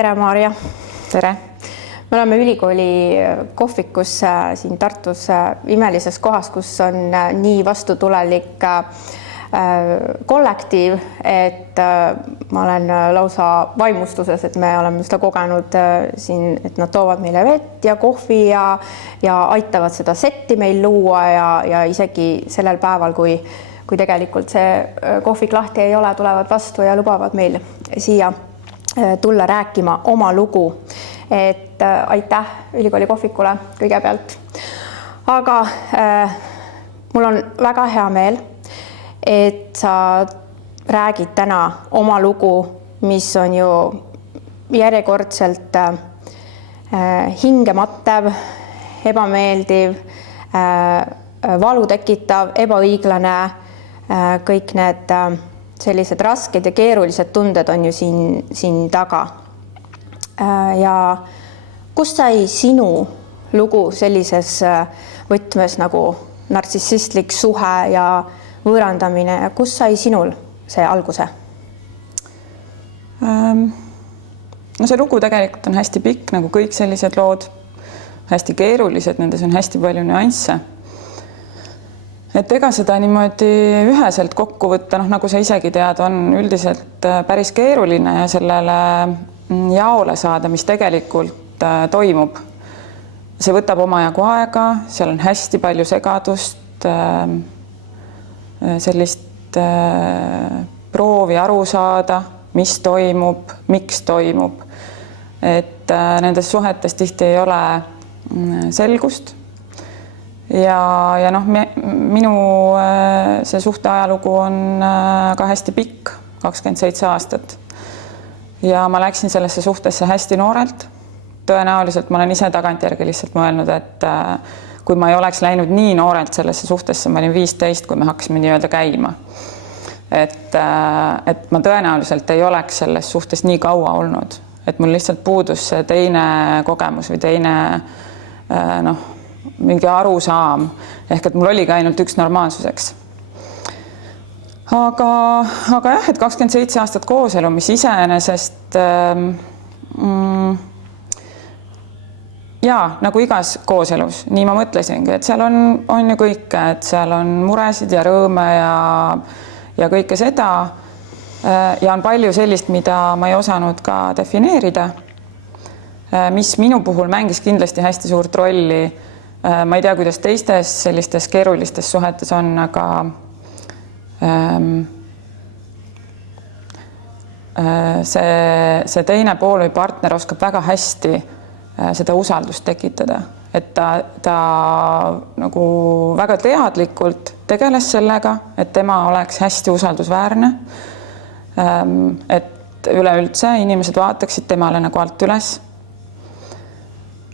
Tere, Maarja! Tere! Me oleme ülikooli kohvikus siin Tartus imelises kohas, kus on nii vastutulelik kollektiiv, et ma olen lausa vaimustuses, et me oleme seda kogenud siin, et nad toovad meile vett ja kohvi ja aitavad seda setti meil luua ja isegi sellel päeval, kui tegelikult see kohvik lahti ei ole, tulevad vastu ja lubavad meil siia tulla rääkima oma lugu. Et aitäh ülikooli kohvikule kõigepealt. Aga mul on väga hea meel, et sa räägid täna oma lugu, mis on ju järjekordselt hingemattev, ebameeldiv, valu tekitav, ebaõiglane, kõik need sellised rasked ja keerulised tunded on ju siin taga. Ja kust sai sinu lugu sellises võtmes nagu nartsissistlik suhe ja võõrandamine ja kust sai sinul see alguse? No see lugu tegelikult on hästi pikk, nagu kõik sellised lood, hästi keerulised, nendes on hästi palju nüansse. Et ega seda niimoodi üheselt kokku võtta, nagu sa isegi tead, on üldiselt päris keeruline ja sellele jaole saada, mis tegelikult toimub. See võtab omajagu aega, seal on hästi palju segadust, sellist proovi aru saada, mis toimub, miks toimub. Et nendes suhetes tihti ei ole selgust. Ja minu see suhte ajalugu on ka hästi pikk, 27 aastat. Ja ma läksin sellesse suhtesse hästi noorelt. Tõenäoliselt ma olen ise tagantjärgi lihtsalt mõelnud, et kui ma ei oleks läinud nii noorelt sellesse suhtesse, ma olin 15, kui me hakkasime nii-öelda käima. Et ma tõenäoliselt ei oleks selles suhtes nii kaua olnud. Et mul lihtsalt puudus see teine kogemus või teine mingi arusaam. Ehk et mul oligi ainult üks normaalsuseks. Aga jah, et 27 aastat kooselu, mis iseenesest nagu igas kooselus, nii ma mõtlesingi, et seal on ju kõike, et seal on muresid ja rõõme ja kõike seda ja on palju sellist, mida ma ei osanud ka defineerida, mis minu puhul mängis kindlasti hästi suurt rolli. Ma ei tea, kuidas teistes sellistes keerulistes suhetes on, aga see teine pool või partner oskab väga hästi seda usaldust tekitada, et ta nagu väga teadlikult tegeles sellega, et tema oleks hästi usaldusväärne, et üleüldse inimesed vaataksid temale nagu alt üles.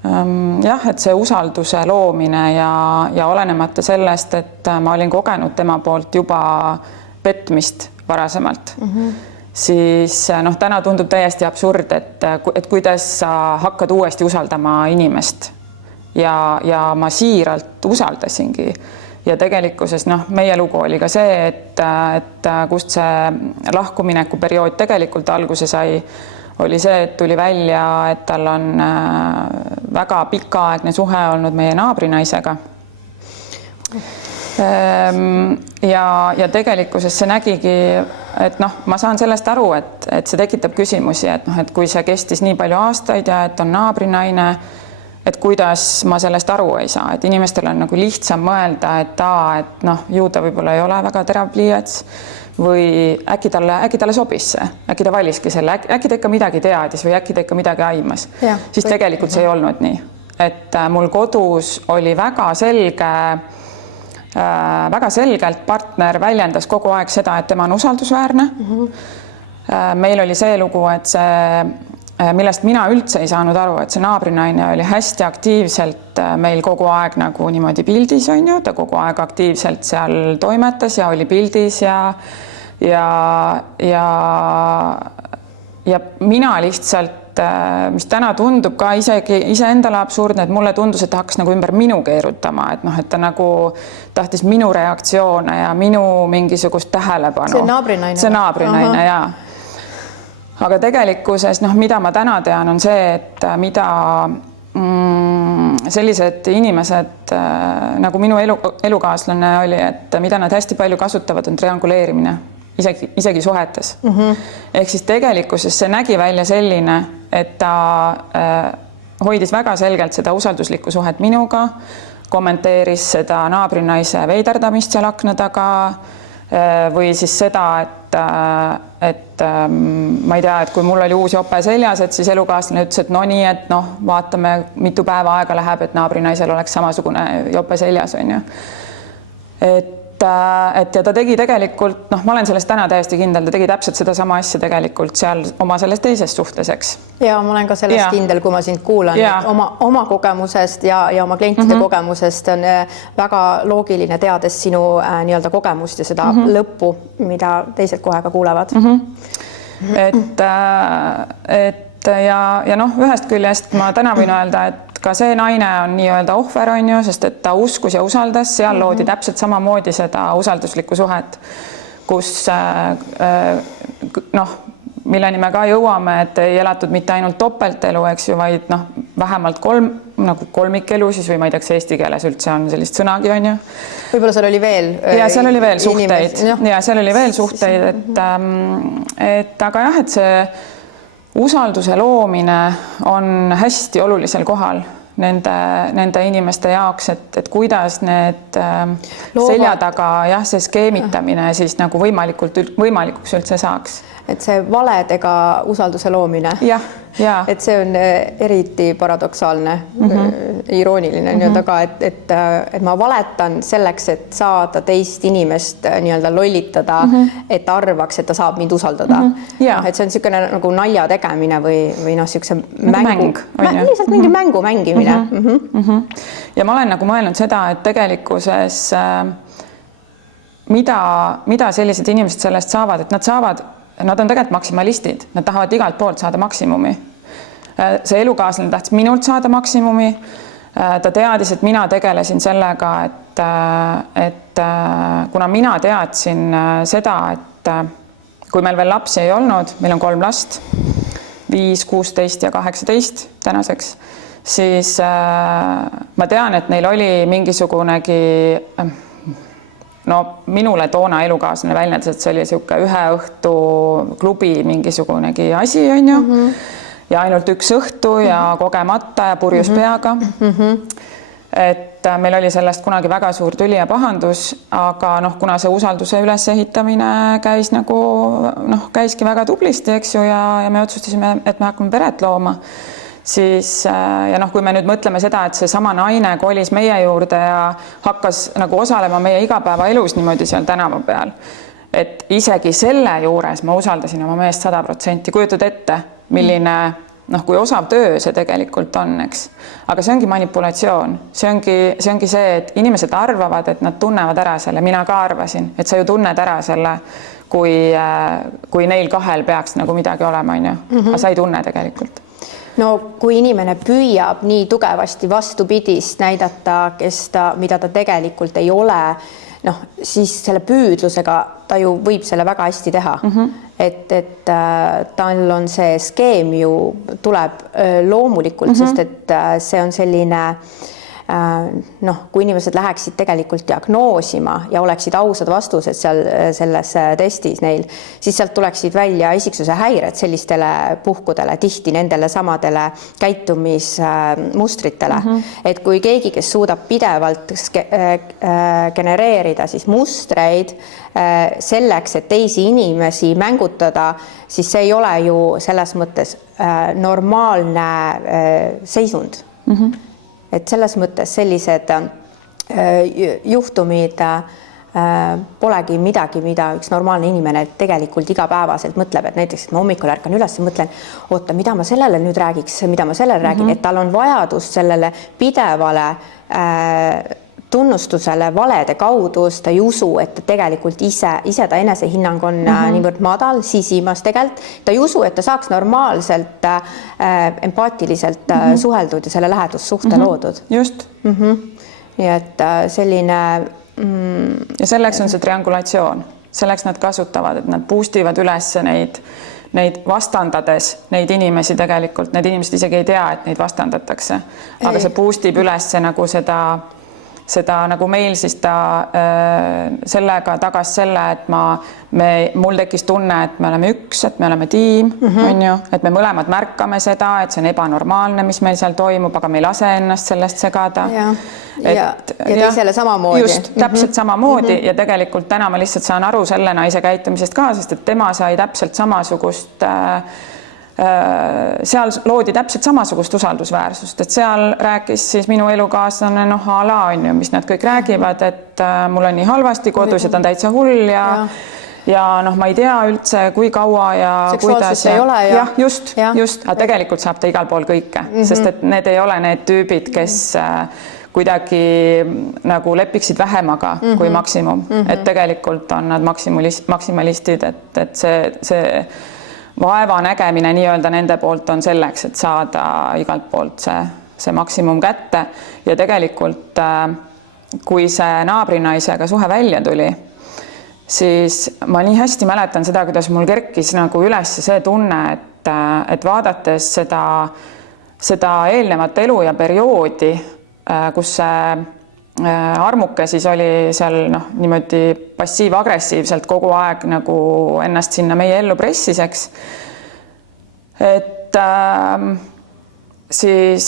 Jah, et see usalduse loomine ja olenemata sellest, et ma olin kogenud tema poolt juba petmist varasemalt, siis täna tundub täiesti absurd, et kuidas sa hakkad uuesti usaldama inimest ja ma siiralt usaldasingi. Ja tegelikkuses meie lugu oli ka see, et kust see lahkumineku periood tegelikult alguse sai, oli see, et tuli välja, et tal on väga pikaaegne suhe olnud meie naabrinaisega. Ja tegelikkuses see nägigi, et ma saan sellest aru, et see tekitab küsimusi, et kui see kestis nii palju aastaid ja et on naabrinaine, et kuidas ma sellest aru ei saa, et inimestel on nagu lihtsam mõelda, et ju ta võib-olla ei ole väga terav pliiats või äkki talle sobis see, äkki ta valiski selle, äkki ta ikka midagi teadis või äkki ta ikka midagi aimas. Siis tegelikult see ei olnud nii. Et mul kodus oli väga selgelt partner väljendas kogu aeg seda, et tema on usaldusväärne. Meil oli see lugu, et millest mina üldse ei saanud aru, et see naabrinaine oli hästi aktiivselt meil kogu aeg nagu niimoodi pildis, on ju, ta kogu aeg aktiivselt seal toimetas ja oli pildis ja mina lihtsalt, mis täna tundub ka isegi iseendale absurdne, et mulle tundus, et ta hakkas nagu ümber minu keerutama, et ta nagu tahtis minu reaktsioone ja minu mingisugust tähelepanu. See naabrinaine. See naabrinaine, jaa. aga tegelikkuses mida ma täna tean, on see, et mida sellised inimesed nagu minu elukaaslane oli, et mida nad hästi palju kasutavad, on trianguleerimine, isegi suhetes. Ehk siis tegelikkuses see nägi välja selline, et ta hoidis väga selgelt seda usalduslikku suhet minuga, kommenteeris seda naabrinaise veiderdamist seal akna taga või siis seda, et ma ei tea, et kui mul oli uus jope seljas, et siis elukaaslane ütles, et no nii, et vaatame, mitu päeva aega läheb, et naabrinaisel oleks samasugune jope seljas, on ju. Et ja ta tegi tegelikult, ma olen sellest täna täiesti kindel, ta tegi täpselt seda sama asja tegelikult seal oma selles teises suhtes, eks. Ja ma olen ka sellest kindel, kui ma sind kuulan, oma kogemusest ja oma klientide kogemusest on väga loogiline teades sinu nii-öelda kogemust ja seda lõppu, mida teised kohe ka kuulevad. Et ühest küljest ma täna võin öelda, et ka see naine on nii-öelda ohver, on ju, sest et ta uskus ja usaldas, seal loodi täpselt samamoodi seda usalduslikku suhet, kus milleni me ka jõuame, et ei elatud mitte ainult topeltelu, eks ju, vaid vähemalt kolmikelu siis või ma ei tea, kas eesti keeles üldse on sellist sõnagi, on ju. Võib-olla seal oli veel. Ja seal oli veel suhteid ja seal oli veel suhteid, et aga jah, et see usalduse loomine on hästi olulisel kohal nende inimeste jaoks, et kuidas need selja taga see skeemitamine siis nagu võimalikuks üldse saaks. Et see valedega usalduse loomine. Et see on eriti paradoksaalne, irooniline nii-öelda ka, et ma valetan selleks, et saada teist inimest nii-öelda lollitada, et arvaks, et ta saab mind usaldada. Et see on niisugune nagu nalja tegemine või niisuguse lihtsalt mingi mängu mängimine. Ja ma olen nagu mõelnud seda, et tegelikkuses mida sellised inimesed sellest saavad, et nad on tegelikult maksimalistid, nad tahavad igalt poolt saada maksimumi. See elukaaslane tahtis minult saada maksimumi. Ta teadis, et mina tegelesin sellega, et kuna mina teadsin seda, et kui meil veel lapsi ei olnud, meil on 3 last, 5, 16 ja 18 tänaseks, siis ma tean, et neil oli mingisugunegi minule toona elukaaslane väljendas, et see oli niisugune ühe õhtu klubi mingisugunegi asi, on ju. Ja ainult üks õhtu ja kogemata ja purjus peaga. Et meil oli sellest kunagi väga suur tüli ja pahandus, aga kuna see usalduse ülesehitamine käiski väga tublisti, eks ju, ja me otsustasime, et me hakkame peret looma. Siis, ja kui me nüüd mõtleme seda, et see sama naine kolis meie juurde ja hakkas nagu osalema meie igapäeva elus niimoodi seal tänava peal, et isegi selle juures ma usaldasin oma meest 100%. Kujutad ette, milline, kui osav töö see tegelikult on, eks. Aga see ongi manipulatsioon. See ongi see, et inimesed arvavad, et nad tunnevad ära selle. Mina ka arvasin, et sa ju tunned ära selle, kui neil kahel peaks nagu midagi olema, on ju. Aga sa ei tunne tegelikult. No kui inimene püüab nii tugevasti vastupidist näidata, mida ta tegelikult ei ole, siis selle püüdlusega ta ju võib selle väga hästi teha. Et tal on see skeem ju tuleb loomulikult, sest et see on selline kui inimesed läheksid tegelikult diagnoosima ja oleksid ausad vastused seal selles testis neil, siis sealt tuleksid välja isiksuse häired sellistele puhkudele, tihti nendele samadele käitumismustritele. Et kui keegi, kes suudab pidevalt genereerida siis mustreid selleks, et teisi inimesi mängutada, siis see ei ole ju selles mõttes normaalne seisund. Et selles mõttes sellised juhtumid polegi midagi, mida üks normaalne inimene tegelikult igapäevaselt mõtleb, et näiteks, et ma hommikul ärkan üles ja mõtlen, oota, mida ma sellele nüüd räägiks, mida ma sellele räägin, et tal on vajadus sellele pidevale tunnustusele valede kaudu, ta ei usu, et tegelikult ise ta enesehinnang on niivõrd madal, sisimas tegelikult. Ta ei usu, et ta saaks normaalselt empaatiliselt suheldud ja selle lähedussuhte loodud. Just. Nii et selline... Ja selleks on see triangulatsioon. Selleks nad kasutavad, et nad boostivad üles neid neid vastandades neid inimesi tegelikult, need inimesed isegi ei tea, et neid vastandatakse, aga see boost ib üles nagu seda nagu meil siis ta sellega tagas selle, et mul tekkis tunne, et me oleme üks, et me oleme tiim, on ju, et me mõlemad märkame seda, et see on ebanormaalne, mis meil seal toimub, aga me ei lase ennast sellest segada. Ja teisele samamoodi. Just, täpselt samamoodi ja tegelikult täna ma lihtsalt saan aru selle naise käitumisest ka, sest et tema sai täpselt samasugust seal loodi täpselt samasugust usaldusväärsust, et seal rääkis siis minu elukaaslane a la on ju, mis nad kõik räägivad, et mul on nii halvasti kodus ja ta on täitsa hull ja ma ei tea üldse, kui kaua ja kuidas ei ole ja just, aga tegelikult saab ta igal pool kõike, sest et need ei ole need tüübid, kes kuidagi nagu lepiksid vähemaga kui maksimum, et tegelikult on nad maksimalistid, et see vaeva nägemine nii-öelda nende poolt on selleks, et saada igalt poolt see maksimum kätte ja tegelikult kui see naabrinaisega suhe välja tuli, siis ma nii hästi mäletan seda, kuidas mul kerkis nagu üles see tunne, et vaadates seda eelnevat elu ja perioodi, kus see Armuke siis oli seal niimoodi passiiv-agressiivselt kogu aeg nagu ennast sinna meie ellu pressiseks. Et siis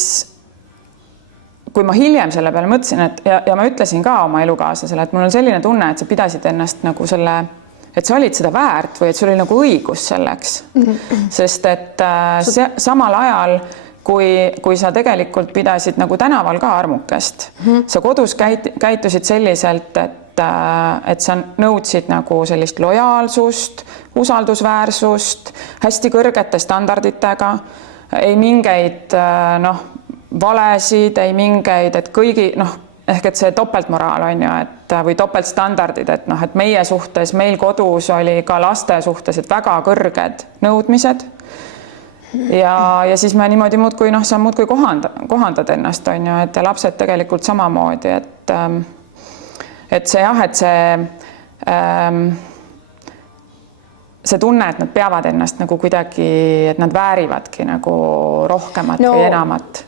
kui ma hiljem selle peale mõtlesin, ja ma ütlesin ka oma elukaaslasele, et mul on selline tunne, et sa pidasid ennast nagu et sa olid seda väärt või et sul oli nagu õigus selleks. Sest et samal ajal kui sa tegelikult pidasid nagu tänaval ka Armukest, sa kodus käitusid selliselt, et sa nõudsid nagu sellist lojaalsust, usaldusväärsust, hästi kõrgete standarditega, ei mingeid valesid, ei mingeid, et kõigi, ehk et see topeltmoraal on ju, või topeltstandardid, et meie suhtes, meil kodus oli ka laste suhtes, et väga kõrged nõudmised. Ja siis me niimoodi muudkui, sa muudkui kohandad ennast, on ju, et ja lapsed tegelikult samamoodi, et see tunne, et nad peavad ennast nagu kuidagi, et nad väärivadki nagu rohkemat või enamat.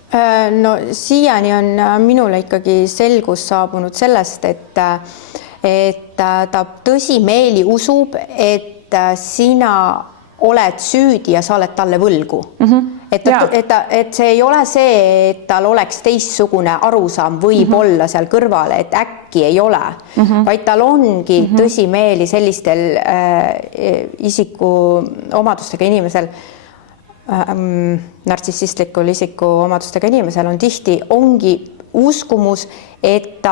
No siiani on minule ikkagi selgus saabunud sellest, et ta tõsimeeli usub, et sina oled süüdi ja sa oled talle võlgu. Et see ei ole see, et tal oleks teistsugune arusaam võib-olla seal kõrvale, et äkki ei ole, vaid tal ongi tõsimeeli sellistel isiku omadustega inimesel, nartsissistlikul isiku omadustega inimesel on tihti, ongi uskumus, et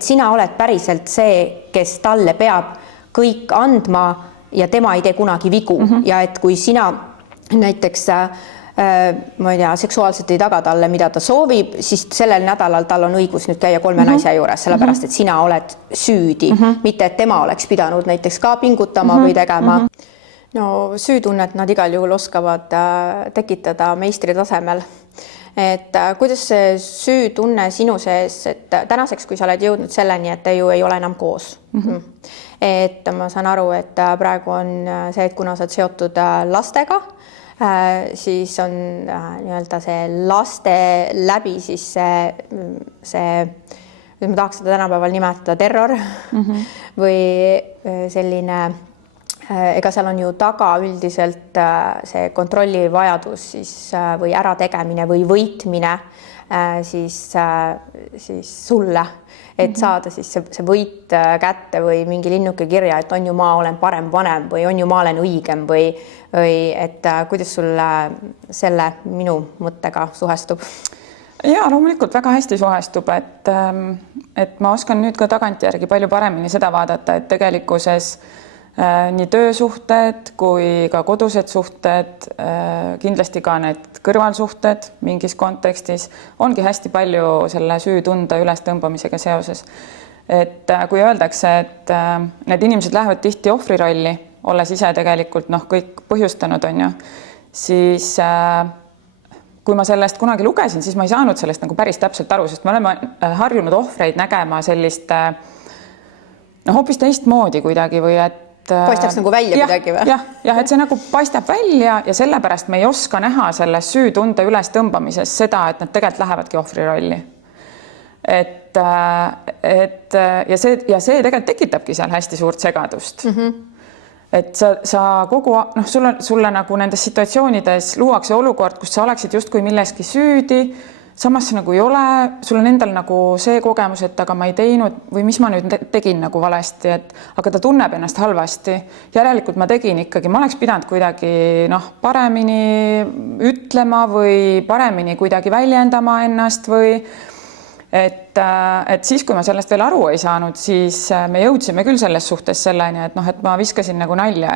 sina oled päriselt see, kes talle peab kõik andma ja tema ei tee kunagi vigu ja et kui sina näiteks ma ei tea, seksuaalselt ei taga talle, mida ta soovib, siis sellel nädalal tal on õigus nüüd käia 3 naise juures, sellepärast et sina oled süüdi, mitte et tema oleks pidanud näiteks ka pingutama või tegema. No süütunnet nad igal juhul oskavad tekitada meistri tasemel. Et kuidas see süütunne sinu sees, et tänaseks, kui sa oled jõudnud selleni, et te ju ei ole enam koos. Et ma saan aru, et praegu on see, et kuna sa oled seotud lastega, siis on nii-öelda see laste läbi siis see ma tahaks seda tänapäeval nimetada terror või selline, ega seal on ju taga üldiselt see kontrollivajadus siis, või ärategemine või võitmine siis sulle, et saada siis see võit kätte või mingi linnuke kirja, et on ju ma olen parem vanem või on ju ma olen õigem või et kuidas sulle selle minu mõttega suhestub? Ja loomulikult väga hästi suhestub, et ma oskan nüüd ka tagantjärgi palju paremini seda vaadata, et tegelikkuses nii töösuhted kui ka kodused suhted, kindlasti ka need kõrvalsuhted mingis kontekstis ongi hästi palju selle süütunde ülestõmbamisega seoses. Et kui öeldakse, et need inimesed lähevad tihti ohvrirolli, olles ise tegelikult kõik põhjustanud on ju, siis kui ma sellest kunagi lugesin, siis ma ei saanud sellest nagu päris täpselt aru, sest me oleme harjunud ohvreid nägema sellist hoopis teistmoodi kuidagi või et paistaks nagu välja midagi või? jah, et see nagu paistab välja ja sellepärast me ei oska näha selles süütunde ülestõmbamises seda, et nad tegelikult lähevadki ohvri rolli. Et ja see tegelikult tekitabki seal hästi suurt segadust. Et sa kogu, sulle nagu nendes situatsioonides luuakse olukord, kus sa oleksid justkui milleski süüdi, samas nagu ei ole, sul on endal nagu see kogemus, et aga ma ei teinud või mis ma nüüd tegin nagu valesti, aga ta tunneb ennast halvasti. Järelikult ma tegin ikkagi, ma oleks pidanud kuidagi paremini ütlema või paremini kuidagi väljendama ennast või et siis, kui ma sellest veel aru ei saanud, siis me jõudsime küll selles suhtes selleni, et ma viskasin nagu nalja,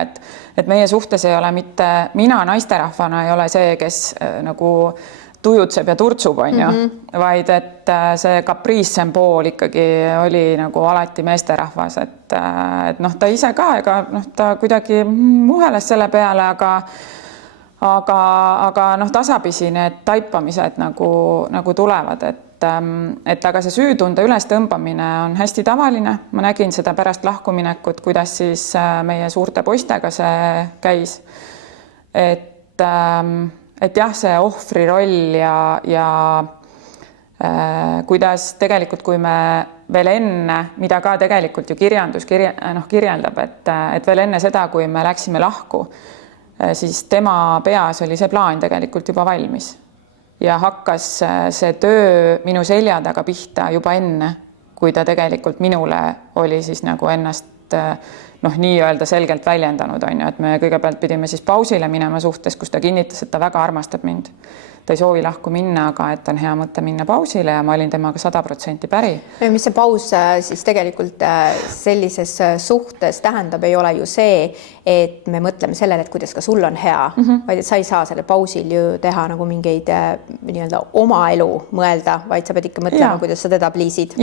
et meie suhtes ei ole mitte, mina naisterahvana ei ole see, kes nagu tujutseb ja turtsub, on ju, vaid et see kapriissem pool ikkagi oli nagu alati meesterahvas, et ta ise ka, ta kuidagi muheles selle peale, aga tasapisi need taipamised nagu tulevad, et aga see süütunde ülestõmbamine on hästi tavaline. Ma nägin seda pärast lahkuminekut, kuidas siis meie suurte poistega see käis. Et jah, see ohvri roll ja kuidas tegelikult, kui me veel enne, mida ka tegelikult ju kirjandus kirjeldab, et veel enne seda, kui me läksime lahku, siis tema peas oli see plaan tegelikult juba valmis. Ja hakkas see töö minu selja taga pihta juba enne, kui ta tegelikult minule oli siis nagu ennast nii-öelda selgelt väljendanud, on ju, et me kõigepealt pidime siis pausile minema suhtes, kus ta kinnitas, et ta väga armastab mind. Ta ei soovi lahku minna, aga et on hea mõte minna pausile ja ma olin temaga 100% päri. Mis see paus siis tegelikult sellises suhtes tähendab, ei ole ju see, et me mõtleme sellele, et kuidas ka sul on hea, vaid et sa ei saa selle pausil ju teha nagu mingeid nii-öelda oma elu mõelda, vaid sa pead ikka mõtlema, kuidas sa teda pliisid.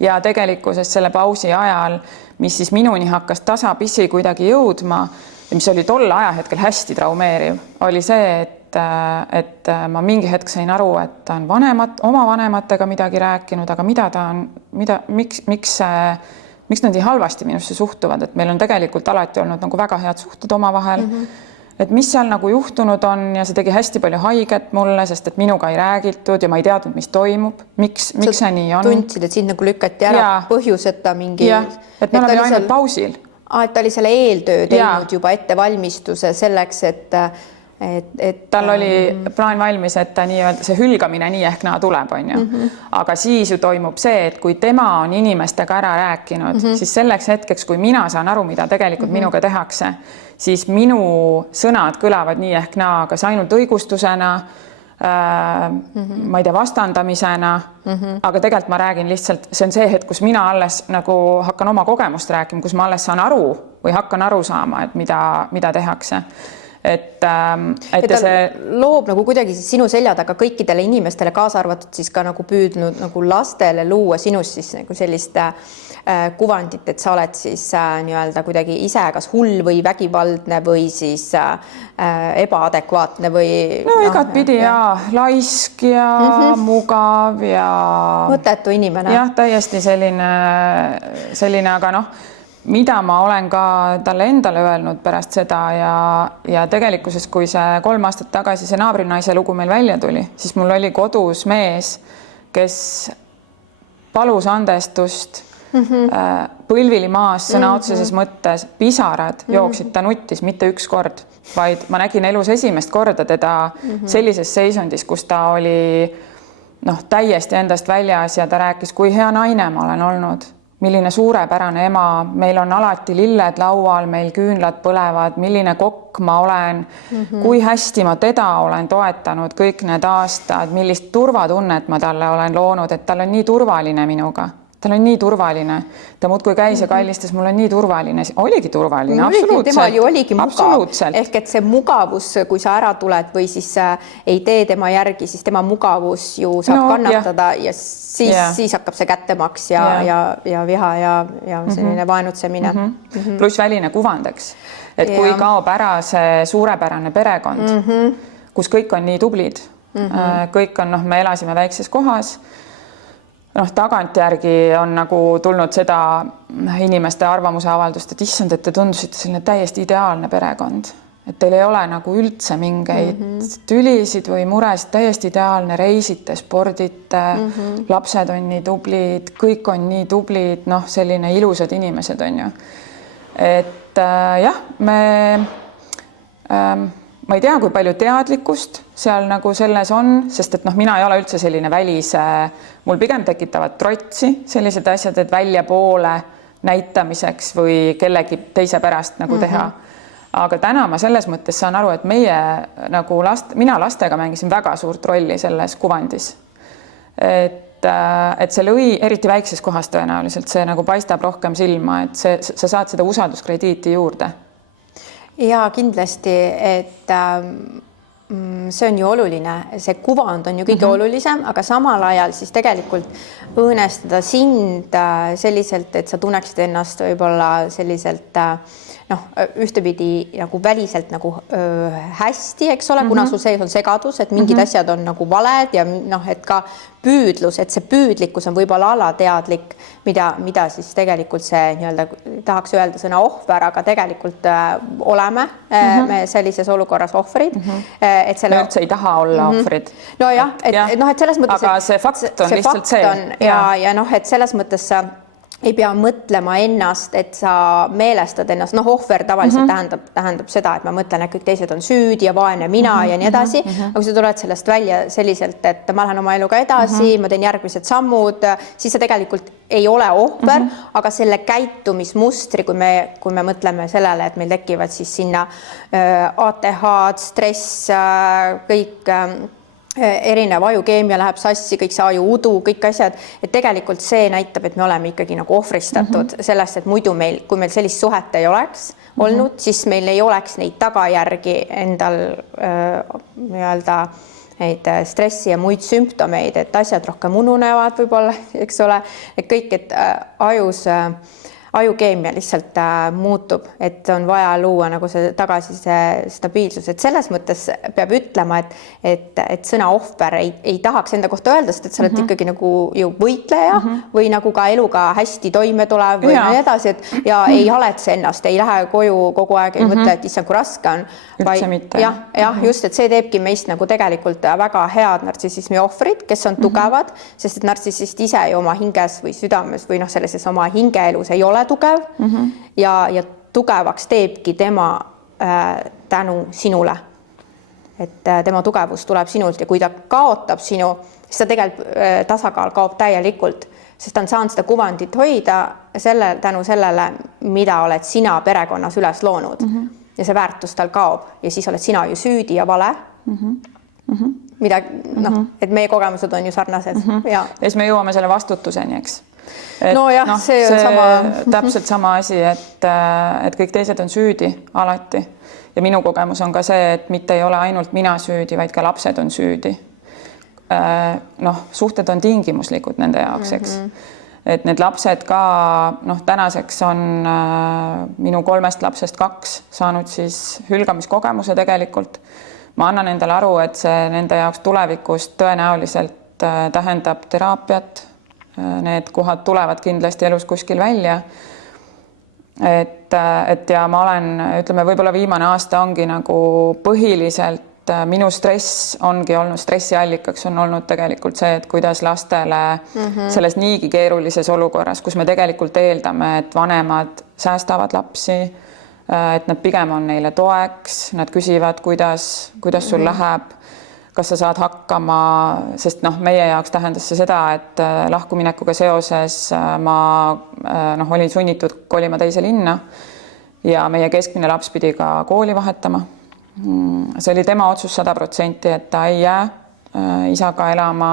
Ja tegelikkuses selle pausi ajal, mis siis minuni hakkas tasapisi kuidagi jõudma, mis oli tolle ajahetkel hästi traumeeriv, oli see, et ma mingi hetk sain aru, et ta on oma vanematega midagi rääkinud, aga miks nad nii halvasti minusse suhtuvad, et meil on tegelikult alati olnud nagu väga head suhted omavahel. Et mis seal nagu juhtunud on ja see tegi hästi palju haiget mulle, sest et minuga ei räägitud ja ma ei teadnud, mis toimub, miks see nii on. Tundsid, et sind nagu lükati ära põhjuseta mingi... et me oleme ainult pausil. Et ta oli selle eeltöö teinud juba ettevalmistuse selleks, et tal oli plaan valmis, et ta nii-öelda see hülgamine nii ehk naa tuleb, on ju. Aga siis ju toimub see, et kui tema on inimestega ära rääkinud, siis selleks hetkeks, kui mina saan aru, mida tegelikult minuga tehakse, siis minu sõnad kõlavad nii ehk naa, kas ainult õigustusena, ma ei tea, vastandamisena, aga tegelikult ma räägin lihtsalt, see on see hetk, kus mina alles nagu hakkan oma kogemust rääkima, kus ma alles saan aru või hakkan aru saama, et mida tehakse. Et see loob nagu kuidagi siis sinu selja taga kõikidele inimestele, kaasa arvatud siis ka nagu püüdnud nagu lastele luua sinust siis nagu sellist kuvandit, et sa oled siis nii-öelda kuidagi ise kas hull või vägivaldne või siis ebaadekvaatne või... igat pidi ja laisk ja mugav ja... mõttetu inimene. Jah, täiesti selline, aga mida ma olen ka talle endale öelnud pärast seda ja tegelikkuses, kui see 3 aastat tagasi see naabrinaise lugu meil välja tuli, siis mul oli kodus mees, kes palus andestust, põlvili maas sõna otseses mõttes, pisarad jooksid, ta nuttis mitte üks kord, vaid ma nägin elus esimest korda teda sellises seisundis, kus ta oli täiesti endast väljas ja ta rääkis, kui hea naine ma olen olnud. Milline suurepärane ema, meil on alati lilled laual, meil küünlad põlevad, milline kokk ma olen, kui hästi ma teda olen toetanud kõik need aastad, millist turvatunnet ma talle olen loonud, et tal on nii turvaline minuga. Tal on nii turvaline. Ta muudkui käis ja kallistas, mul on nii turvaline. Oligi turvaline, absoluutselt. Tema ju oligi mugav. Ehk et see mugavus, kui sa ära tuled või siis ei tee tema järgi, siis tema mugavus ju saab kannatada ja siis hakkab see kättemaks ja viha ja selline vaenutsemine. Pluss väline kuvandeks. Et kui kaob ära see suurepärane perekond, kus kõik on nii tublid, kõik on, me elasime väikses kohas, tagantjärgi on nagu tulnud seda inimeste arvamuse avaldust, et issand, et te tundusite selline täiesti ideaalne perekond, et teil ei ole nagu üldse mingeid tülisid või muresid, täiesti ideaalne, reisite, spordite, lapsed on nii tublid, kõik on nii tublid, selline ilusad inimesed on ju. Et jah, ma ei tea, kui palju teadlikkust seal nagu selles on, sest et mina ei ole üldse selline mul pigem tekitavad trotsi sellised asjad, et väljapoole näitamiseks või kellegi teise pärast nagu teha. Aga täna ma selles mõttes saan aru, et meie nagu mina lastega mängisin väga suurt rolli selles kuvandis. Et see lõi eriti väikses kohas tõenäoliselt, see nagu paistab rohkem silma, et sa saad seda usalduskrediiti juurde. Ja kindlasti, et see on ju oluline, see kuvand on ju kõige olulisem, aga samal ajal siis tegelikult õõnestada sind selliselt, et sa tunneksid ennast võib-olla selliselt ühtepidi nagu väliselt nagu hästi, eks ole, kuna sul sees on segadus, et mingid asjad on nagu valed ja et ka püüdlus, et see püüdlikkus on võib-olla alateadlik, mida siis tegelikult see nii-öelda, tahaks öelda sõna ohver, aga tegelikult oleme me sellises olukorras ohvrid. Et selle... Me üldse ei taha olla ohvrid. No jah, et selles mõttes... Aga see fakt on lihtsalt see. Ja et selles mõttes sa ei pea mõtlema ennast, et sa meelestad ennast, ohver tavaliselt tähendab seda, et ma mõtlen, et kõik teised on süüdi ja vaene mina ja nii edasi, aga kui sa tuled sellest välja selliselt, et ma lähen oma eluga edasi, ma teen järgmised sammud, siis sa tegelikult ei ole ohver, aga selle käitumismustri, kui me mõtleme sellele, et meil tekivad siis sinna ATH, stress, kõik erinev ajukeemia läheb sassi, kõik see ajuudu, kõik asjad, et tegelikult see näitab, et me oleme ikkagi nagu ohvristatud sellest, et muidu kui meil sellist suhet ei oleks olnud, siis meil ei oleks neid tagajärgi endal nii-öelda neid stressi ja muid sümptomeid, et asjad rohkem ununevad võib-olla, eks ole, et kõik, et ajukeemia lihtsalt muutub, et on vaja luua nagu see tagasi see stabiilsus, et selles mõttes peab ütlema, et sõna ohver ei tahaks enda kohta öelda, sest et sa oled ikkagi nagu ju võitleja või nagu ka eluga hästi toime tulev või nii edasi, et ja ei haletse ennast, ei lähe koju kogu aeg, ei mõtle, et issand, kui raske on. Üldse mitte. Jah, just, et see teebki meist nagu tegelikult väga head nartsissismi ohvrid, kes on tugevad, sest et nartsissist ise ju oma hinges või südames või sellises oma hingeelus ei ole tugev ja tugevaks teebki tema tänu sinule. Et tema tugevus tuleb sinult ja kui ta kaotab sinu, siis ta tegelikult tasakaal kaob täielikult, sest ta on saanud seda kuvandit hoida tänu sellele, mida oled sina perekonnas üles loonud. Ja see väärtus tal kaob ja siis oled sina ju süüdi ja vale. Mida, et meie kogemused on ju sarnased. Ja siis me jõuame selle vastutuseni, eks. See on sama. Täpselt sama asi, et kõik teised on süüdi alati. Ja minu kogemus on ka see, et mitte ei ole ainult mina süüdi, vaid ka lapsed on süüdi. Suhted on tingimuslikud nende jaoks, eks. Et need lapsed ka, tänaseks on minu 3 lapsest 2 saanud siis hülgamiskogemuse tegelikult. Ma annan endale aru, et see nende jaoks tulevikus tõenäoliselt tähendab teraapiat. Need kohad tulevad kindlasti elus kuskil välja. Et ja ma olen, ütleme, võib-olla viimane aasta ongi nagu põhiliselt minu stress ongi olnud, stressiallikaks on olnud tegelikult see, et kuidas lastele selles niigi keerulises olukorras, kus me tegelikult eeldame, et vanemad säästavad lapsi, et nad pigem on neile toeks, nad küsivad, kuidas sul läheb, kas sa saad hakkama, sest meie jaoks tähendas see seda, et lahkuminekuga seoses ma olin sunnitud kolima teise linna ja meie keskmine laps pidi ka kooli vahetama. See oli tema otsus 100%, et ta ei jää isaga elama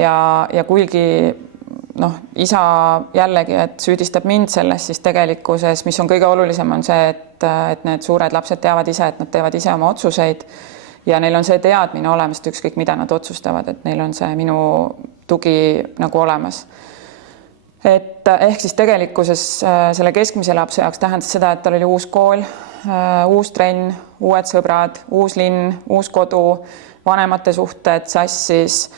ja kuigi isa jällegi, et süüdistab mind selles, siis tegelikkuses, mis on kõige olulisem, on see, et need suured lapsed teavad ise, et nad teevad ise oma otsuseid ja neil on see teadmine olemas, et ükskõik mida nad otsustavad, et neil on see minu tugi nagu olemas. Et ehk siis tegelikkuses selle keskmise lapse jaoks tähendas seda, et tal oli uus kool, uus trenn, uued sõbrad, uus linn, uus kodu, vanemate suhted sassis,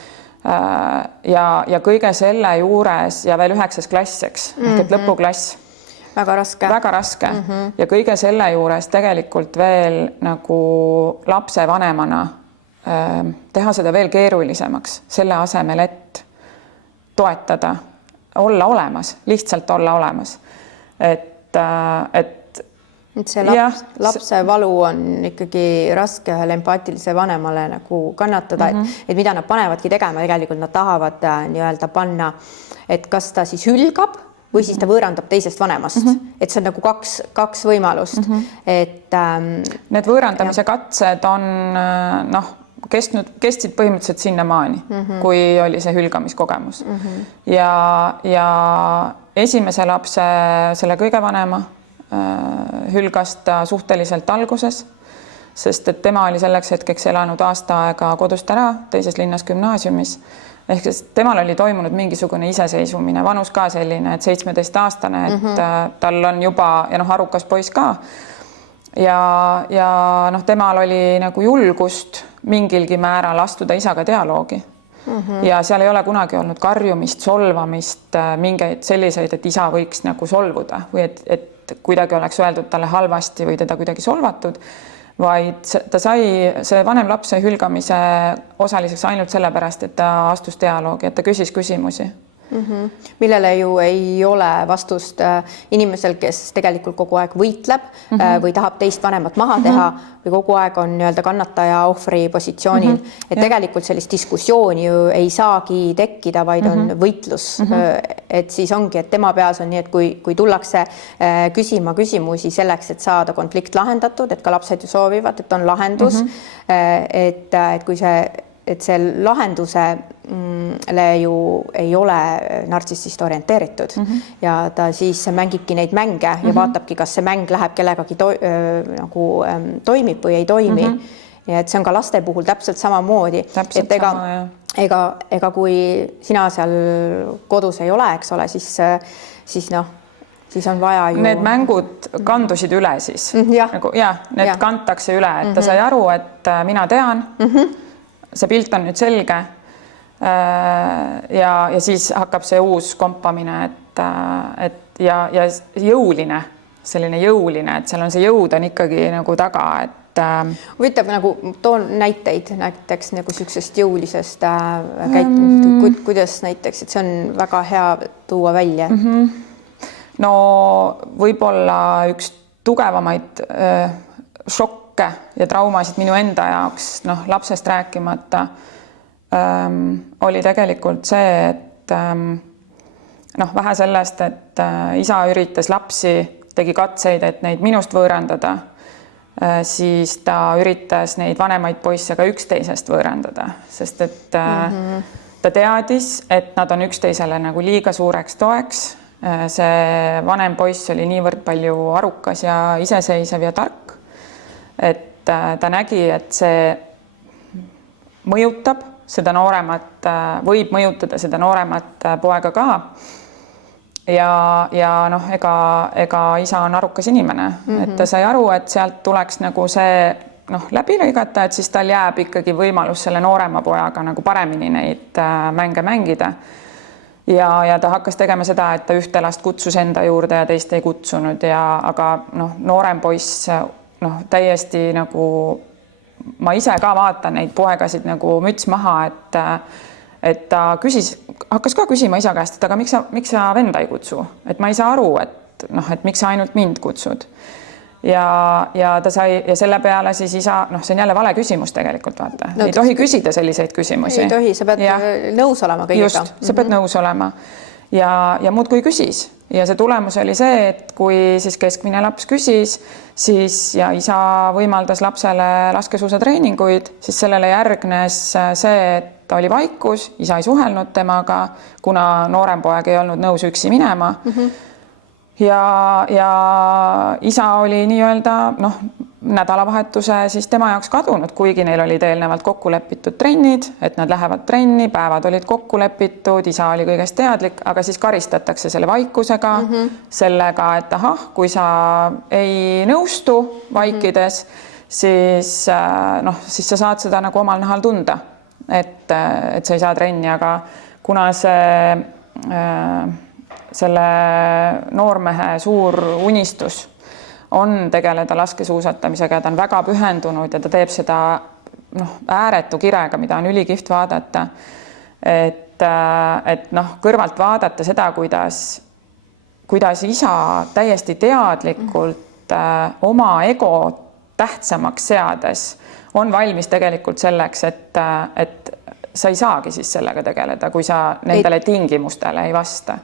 ja kõige selle juures ja veel 9. klass, eks, ehk et lõpuklass. Väga raske. Väga raske. Ja kõige selle juures tegelikult veel nagu lapse vanemana teha seda veel keerulisemaks, selle asemel, et toetada, olla olemas, lihtsalt olla olemas. Et see lapse valu on ikkagi raske ühele empaatilise vanemale nagu kannatada, et mida nad panevadki tegema, tegelikult nad tahavad nii-öelda panna, et kas ta siis hülgab või siis ta võõrandab teisest vanemast. Et see on nagu kaks võimalust. Et need võõrandamise katsed on kestsid põhimõtteliselt sinnamaani, kui oli see hülgamiskogemus. Ja esimese lapse, selle kõige vanema, hülgas ta suhteliselt alguses, sest et tema oli selleks hetkeks elanud aasta aega kodust ära teises linnas gümnaasiumis. Ehk siis temal oli toimunud mingisugune iseseisvumine, vanus ka selline, et 17-aastane, et tal on juba ja arukas poiss ka. Ja temal oli nagu julgust mingilgi määral astuda isaga dialoogi. Ja seal ei ole kunagi olnud karjumist, solvamist, mingeid selliseid, et isa võiks nagu solvuda või et kuidagi oleks öeldud talle halvasti või teda kuidagi solvatud, vaid ta sai see vanem lapse hülgamise osaliseks ainult sellepärast, et ta astus dialoogi, et ta küsis küsimusi. Millele ju ei ole vastust inimesel, kes tegelikult kogu aeg võitleb või tahab teist vanemat maha teha või kogu aeg on nii-öelda kannataja ohvri positsioonil. Et tegelikult sellist diskussiooni ju ei saagi tekkida, vaid on võitlus. Et siis ongi, et tema peas on nii, et kui tullakse küsima küsimusi selleks, et saada konflikt lahendatud, et ka lapsed ju soovivad, et on lahendus, et kui see lahendusele ju ei ole nartsissist orienteeritud ja ta siis mängibki neid mänge ja vaatabki, kas see mäng läheb kellegagi nagu toimib või ei toimi. Ja et see on ka laste puhul täpselt samamoodi. Et ega kui sina seal kodus ei ole, eks ole, siis on vaja ju... Need mängud kandusid üle siis. Need kantakse üle, et ta sai aru, et mina tean, see pilt on nüüd selge ja siis hakkab see uus kompamine, et jõuline, selline jõuline, et seal on see jõud on ikkagi nagu taga, et huvitav, nagu toon näiteid näiteks nagu sellisest jõulisest käitumist, kuidas näiteks, et see on väga hea tuua välja. No võib-olla üks tugevamaid šokke ja traumasid minu enda jaoks, lapsest rääkimata, oli tegelikult see, et vähe sellest, et isa üritas lapsi, tegi katseid, et neid minust võõrandada, siis ta üritas neid vanemaid poisse ka üksteisest võõrandada, sest et ta teadis, et nad on üksteisele nagu liiga suureks toeks. See vanem poiss oli niivõrd palju arukas ja iseseisev ja tark, et ta nägi, et see mõjutab seda nooremat, võib mõjutada seda nooremat poega ka. Ja ega isa on arukas inimene, et ta sai aru, et sealt tuleks nagu see läbi lõigata, et siis tal jääb ikkagi võimalus selle noorema pojaga nagu paremini neid mänge mängida. Ja ta hakkas tegema seda, et ta ühte last kutsus enda juurde ja teist ei kutsunud, aga noorem poiss täiesti nagu, ma ise ka vaatan neid poegasid nagu müts maha, et ta hakkas ka küsima isa käest, et aga miks sa venda ei kutsu, et ma ei saa aru, et miks sa ainult mind kutsud. Ja ta sai ja selle peale siis isa, see on jälle vale küsimus tegelikult, vaata. Ei tohi küsida selliseid küsimusi. Ei tohi, sa pead nõus olema kõigega. Just, sa pead nõus olema. Ja muud kui küsis. Ja see tulemus oli see, et kui siis keskmine laps küsis, siis ja isa võimaldas lapsele laskesuusatreeninguid, siis sellele järgnes see, et ta oli vaikus, isa ei suhelnud temaga, kuna noorem poeg ei olnud nõus üksi minema. Ja isa oli nii-öelda nädalavahetuse siis tema jaoks kadunud, kuigi neil olid eelnevalt kokku lepitud trennid, et nad lähevad trenni, päevad olid kokku lepitud, isa oli kõigest teadlik, aga siis karistatakse selle vaikusega, sellega, et kui sa ei nõustu vaikides, siis sa saad seda nagu omal nahal tunda. et sa ei saa trenni, aga kuna selle noormehe suur unistus on tegeleda laskesuusatamisega ja ta on väga pühendunud ja ta teeb seda ääretu kirega, mida on ülikihvt vaadata. Et kõrvalt vaadata seda, kuidas isa täiesti teadlikult oma ego tähtsamaks seades on valmis tegelikult selleks, et sa ei saagi siis sellega tegeleda, kui sa nendele tingimustele ei vasta.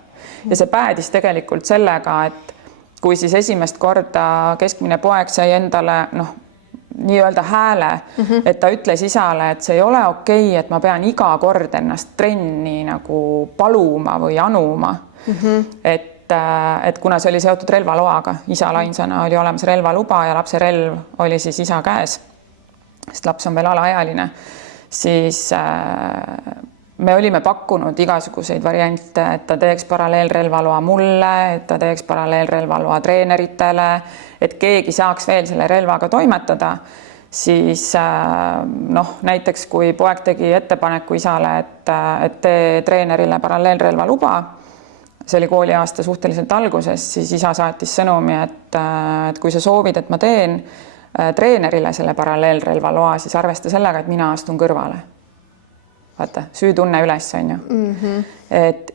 Ja see päädis tegelikult sellega, et kui siis esimest korda keskmine poeg sai endale nii-öelda hääle, et ta ütles isale, et see ei ole okei, et ma pean iga kord ennast trenni nagu paluma või anuma. Et kuna see oli seotud relvaloaga, isal ainsana oli olemas relvaluba ja lapse relv oli siis isa käes, sest laps on veel alaealine, siis me olime pakkunud igasuguseid variante, et ta teeks paralleelrelvaloa mulle, et ta teeks paralleelrelvaloa treeneritele, et keegi saaks veel selle relvaga toimetada, siis näiteks kui poeg tegi ettepaneku isale, et tee treenerile paralleelrelvaluba, see oli kooliaasta suhteliselt alguses, siis isa saatis sõnumi, et kui sa soovid, et ma teen treenerile selle paralleelrelvaloa, siis arvesta sellega, et mina astun kõrvale. Vaata, süütunne üles on ju.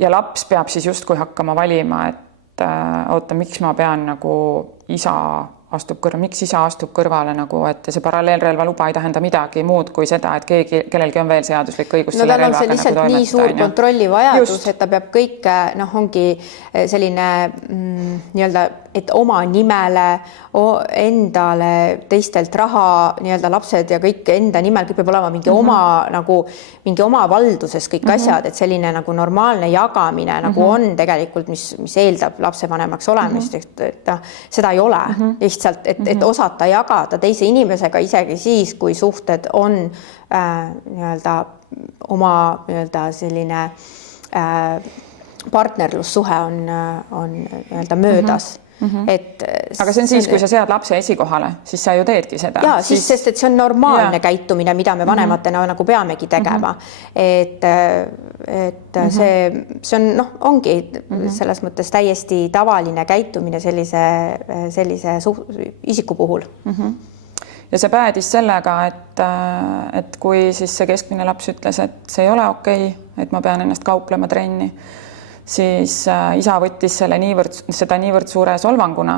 Ja laps peab siis justkui hakkama valima, et oota, miks ma pean nagu isa miks isa astub kõrvale nagu, et see paralleelrelva luba ei tähenda midagi muud kui seda, et kellelgi on veel seaduslik õigus selle relvaga see lihtsalt nagu nii suur kontrolli vajadus, et ta peab kõik, ongi selline nii-öelda, et oma nimele, endale, teistelt raha, nii-öelda lapsed ja kõik enda nimel, kõik peab olema mingi oma valduses kõik asjad, et selline nagu normaalne jagamine nagu on tegelikult, mis eeldab lapsevanemaks olemist, et seda ei ole lihtsalt, et osata jagada teise inimesega isegi siis, kui suhted on nii-öelda oma nii-öelda selline partnerlussuhe on nii-öelda möödas. Aga see on siis, kui sa sead lapse esikohale, siis sa ju teedki seda. Ja, siis, sest et see on normaalne käitumine, mida me vanematena nagu peamegi tegema. Et see on, ongi selles mõttes täiesti tavaline käitumine sellise isiku puhul. Ja see päädis sellega, et kui siis see keskmine laps ütles, et see ei ole okei, et ma pean ennast kauplema trenni, siis isa võttis seda niivõrd suure solvanguna,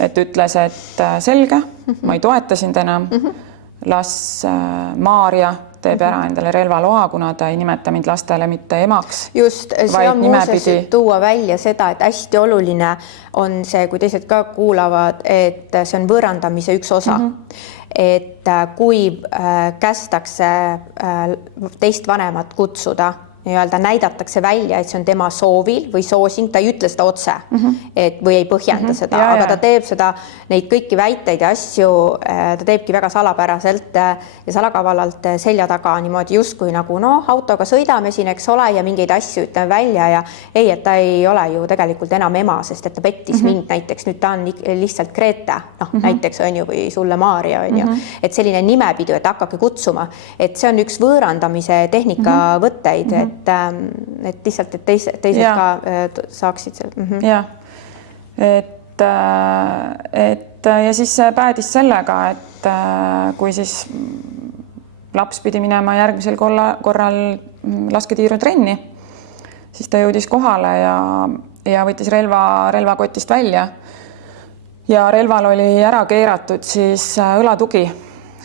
et ütles, et selge, ma ei toeta sind enam, las Maarja teeb ära endale relvaloa, kuna ta ei nimeta mind lastele mitte emaks. Just, see on muuseas tuua välja seda, et hästi oluline on see, kui teised ka kuulavad, et see on võõrandamise üks osa. Et kui kästakse teist vanemat kutsuda, nii-öelda näidatakse välja, et see on tema soovil või soosing, ta ei ütle seda otse või ei põhjenda seda, aga ta teeb seda, neid kõiki väiteid ja asju, ta teebki väga salapäraselt ja salakavalalt selja taga niimoodi justkui nagu autoga sõidame siin, eks ole, ja mingeid asju ütleme välja ja ei, et ta ei ole ju tegelikult enam ema, sest et ta pettis mind näiteks, nüüd ta on lihtsalt Grete, näiteks on ju, või sulle Maarja on ju, et selline nimepidu, et hakkake kutsuma, et see on üks võõrandamise tehnika võtteid, et lihtsalt, et teised ka saaksid selle. Ja, ja siis päädis sellega, et kui siis laps pidi minema järgmisel korral lasketiiru trenni, siis ta jõudis kohale ja võttis relvakotist välja ja relval oli ära keeratud siis õlatugi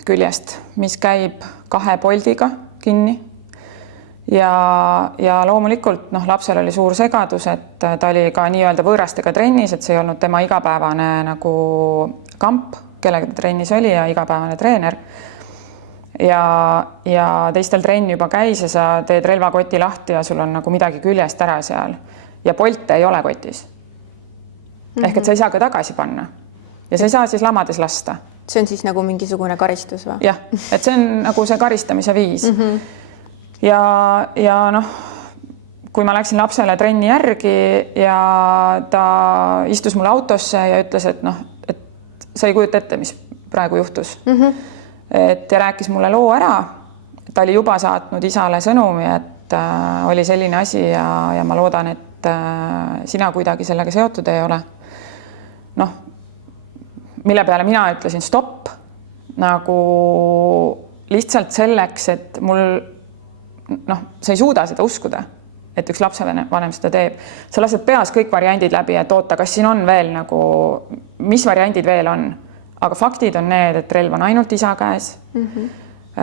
küljest, mis käib 2 poldiga kinni. Ja loomulikult lapsel oli suur segadus, et ta oli ka nii-öelda võõrastega trennis, et see ei olnud tema igapäevane nagu kamp, kellega ta trennis oli ja igapäevane treener. Ja teistel trenn juba käis ja sa teed relvakoti lahti ja sul on nagu midagi küljest ära seal ja polte ei ole kotis. Ehk et sa ei saa ka tagasi panna ja sa ei saa siis lamades lasta. See on siis nagu mingisugune karistus või? Jah, et see on nagu see karistamise viis. Ja kui ma läksin lapsele trenni järgi ja ta istus mulle autosse ja ütles, et sa ei kujuta ette, mis praegu juhtus. Ja rääkis mulle loo ära, ta oli juba saatnud isale sõnumi, et oli selline asi ja ma loodan, et sina kuidagi sellega seotud ei ole. Noh, mille peale mina ütlesin stopp, nagu lihtsalt selleks, et mul sa ei suuda seda uskuda, et üks lapsevanem seda teeb. Sa lased peas kõik variandid läbi, et oota, kas siin on veel nagu, mis variandid veel on? Aga faktid on need, et relv on ainult isa käes.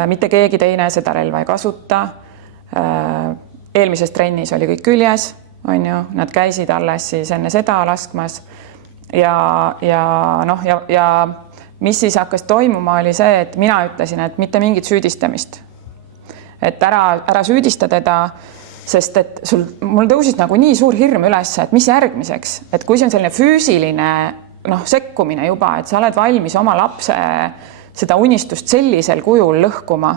Mitte keegi teine seda relva ei kasuta. Eelmises trennis oli kõik küljes, on ju, nad käisid alles siis enne seda laskmas ja mis siis hakkas toimuma, oli see, et mina ütlesin, et mitte mingit süüdistamist. Et ära süüdista teda, sest et mul tõusis nagu nii suur hirm üles, et mis järgmiseks, et kui see on selline füüsiline sekkumine juba, et sa oled valmis oma lapse seda unistust sellisel kujul lõhkuma.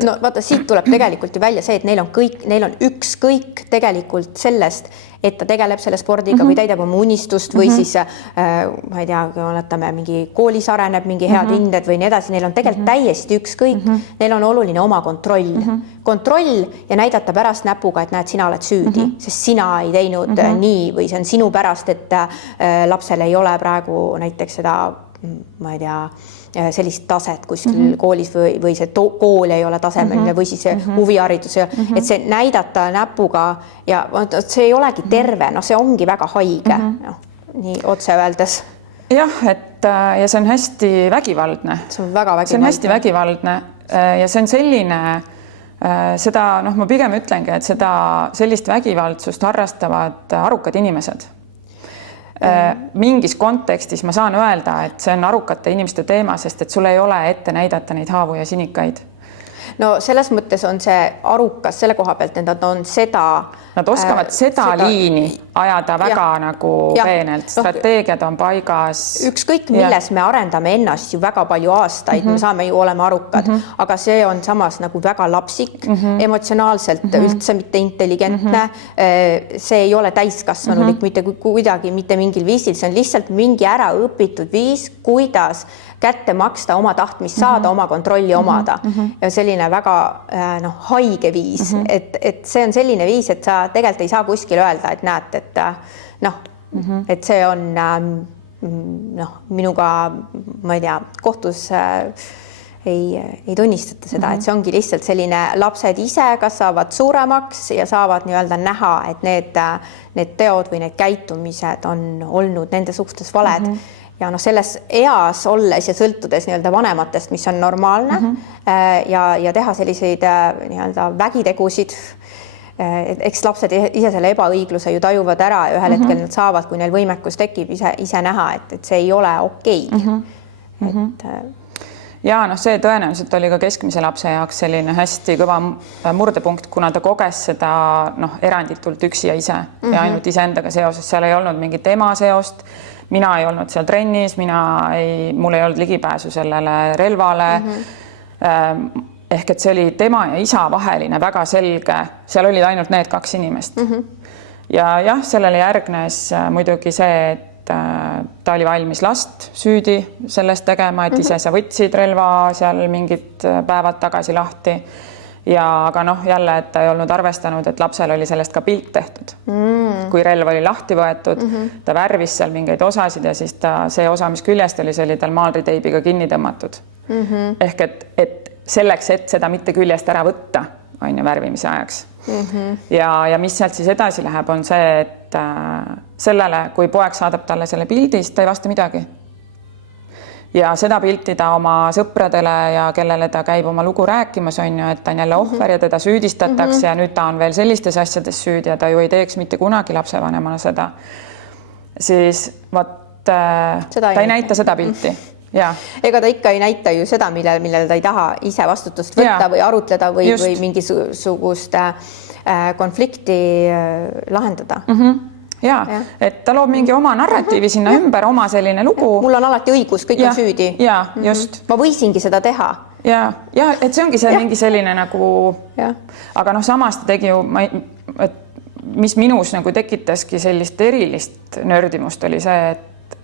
No vaata, siit tuleb tegelikult ju välja see, et neil on ükskõik tegelikult sellest, et ta tegeleb selle spordiga või täidab oma unistust või siis ma ei tea, oletame mingi koolis areneb mingi head hinded või nii edasi, neil on tegelikult täiesti ükskõik. Neil on oluline oma kontroll ja näidata pärast näpuga, et näed, sina oled süüdi, sest sina ei teinud nii või see on sinu pärast, et lapsel ei ole praegu näiteks seda, ma ei tea, sellist taset kuskil koolis või see kool ei ole tasemeline või siis huviharidus, et see näidata näpuga ja see ei olegi terve, see ongi väga haige, nii otse öeldes. Jah, ja see on hästi vägivaldne. See on väga vägivaldne. See on hästi vägivaldne ja see on selline, seda, ma pigem ütlengi, et sellist vägivaldsust harrastavad arukad inimesed. Mingis kontekstis ma saan öelda, et see on arukate inimeste teema, sest et sul ei ole ette näidata neid haavu ja sinikaid. No selles mõttes on see arukas selle koha pealt, et nad on seda... Nad oskavad seda liini ajada väga nagu peenelt. Strateegiad on paigas. Ükskõik milles me arendame ennast ju väga palju aastaid, me saame ju olema arukad, aga see on samas nagu väga lapsik, emotsionaalselt üldse mitte intelligentne. See ei ole täiskasvanulik mitte kuidagi, mitte mingil viisil, see on lihtsalt mingi ära õpitud viis, kuidas kätte maksta oma tahtmist saada, oma kontrolli omada. Ja selline väga haige viis, et see on selline viis, et sa tegelikult ei saa kuskil öelda, et näed, et see on minuga, ma ei tea, kohtus ei tunnistata seda, et see ongi lihtsalt selline lapsed ise kasvavad suuremaks ja saavad nii-öelda näha, et need teod või need käitumised on olnud nende suhtes valed. Ja selles eas olles ja sõltudes nii-öelda vanematest, mis on normaalne ja teha selliseid nii-öelda vägitegusid, eks lapsed ise selle ebaõigluse ju tajuvad ära ja ühel hetkel nad saavad, kui neil võimekus tekib ise näha, et see ei ole okei. Ja see tõenäoliselt oli ka keskmise lapse jaoks selline hästi kõva murdepunkt, kuna ta koges seda eranditult üksi ja ise ja ainult iseendaga seoses. Seal ei olnud mingit ema seost. Mina ei olnud seal trennis, mul ei olnud ligipääsu sellele relvale. Ehk et see oli tema ja isa vaheline väga selge. Seal olid ainult need kaks inimest. Ja jah, sellele järgnes muidugi see, et ta oli valmis last süüdi sellest tegema, et ise sa võtsid relva seal mingid päevad tagasi lahti. Aga jälle, et ta ei olnud arvestanud, et lapsel oli sellest ka pilt tehtud. Kui relv oli lahti võetud, ta värvis seal mingeid osasid ja siis see osa, mis küljest oli, see oli tal maalriteibiga kinni tõmmatud. Ehk et selleks, et seda mitte küljest ära võtta, on ju värvimise ajaks. Ja mis sealt siis edasi läheb, on see, et sellele, kui poeg saadab talle selle pildi, siis ta ei vasta midagi. Ja seda pilti ta oma sõpradele ja kellele ta käib oma lugu rääkimas, on ju, et ta on jälle ohver ja teda süüdistatakse ja nüüd ta on veel sellistes asjades süüdi ja ta ju ei teeks mitte kunagi lapsevanemana seda. Siis ta ei näita seda pilti. Ja. Ega ta ikka ei näita ju seda, millele ta ei taha ise vastutust võtta või arutleda või mingisugust konflikti lahendada. Ja, et ta loob mingi oma narratiivi sinna ümber, oma selline lugu. Mul on alati õigus, kõik on süüdi. Ja, just. Ma võisingi seda teha. Ja, et see ongi see mingi selline nagu, aga samas ta tegi ju, mis minus nagu tekitaski sellist erilist nördimust oli see,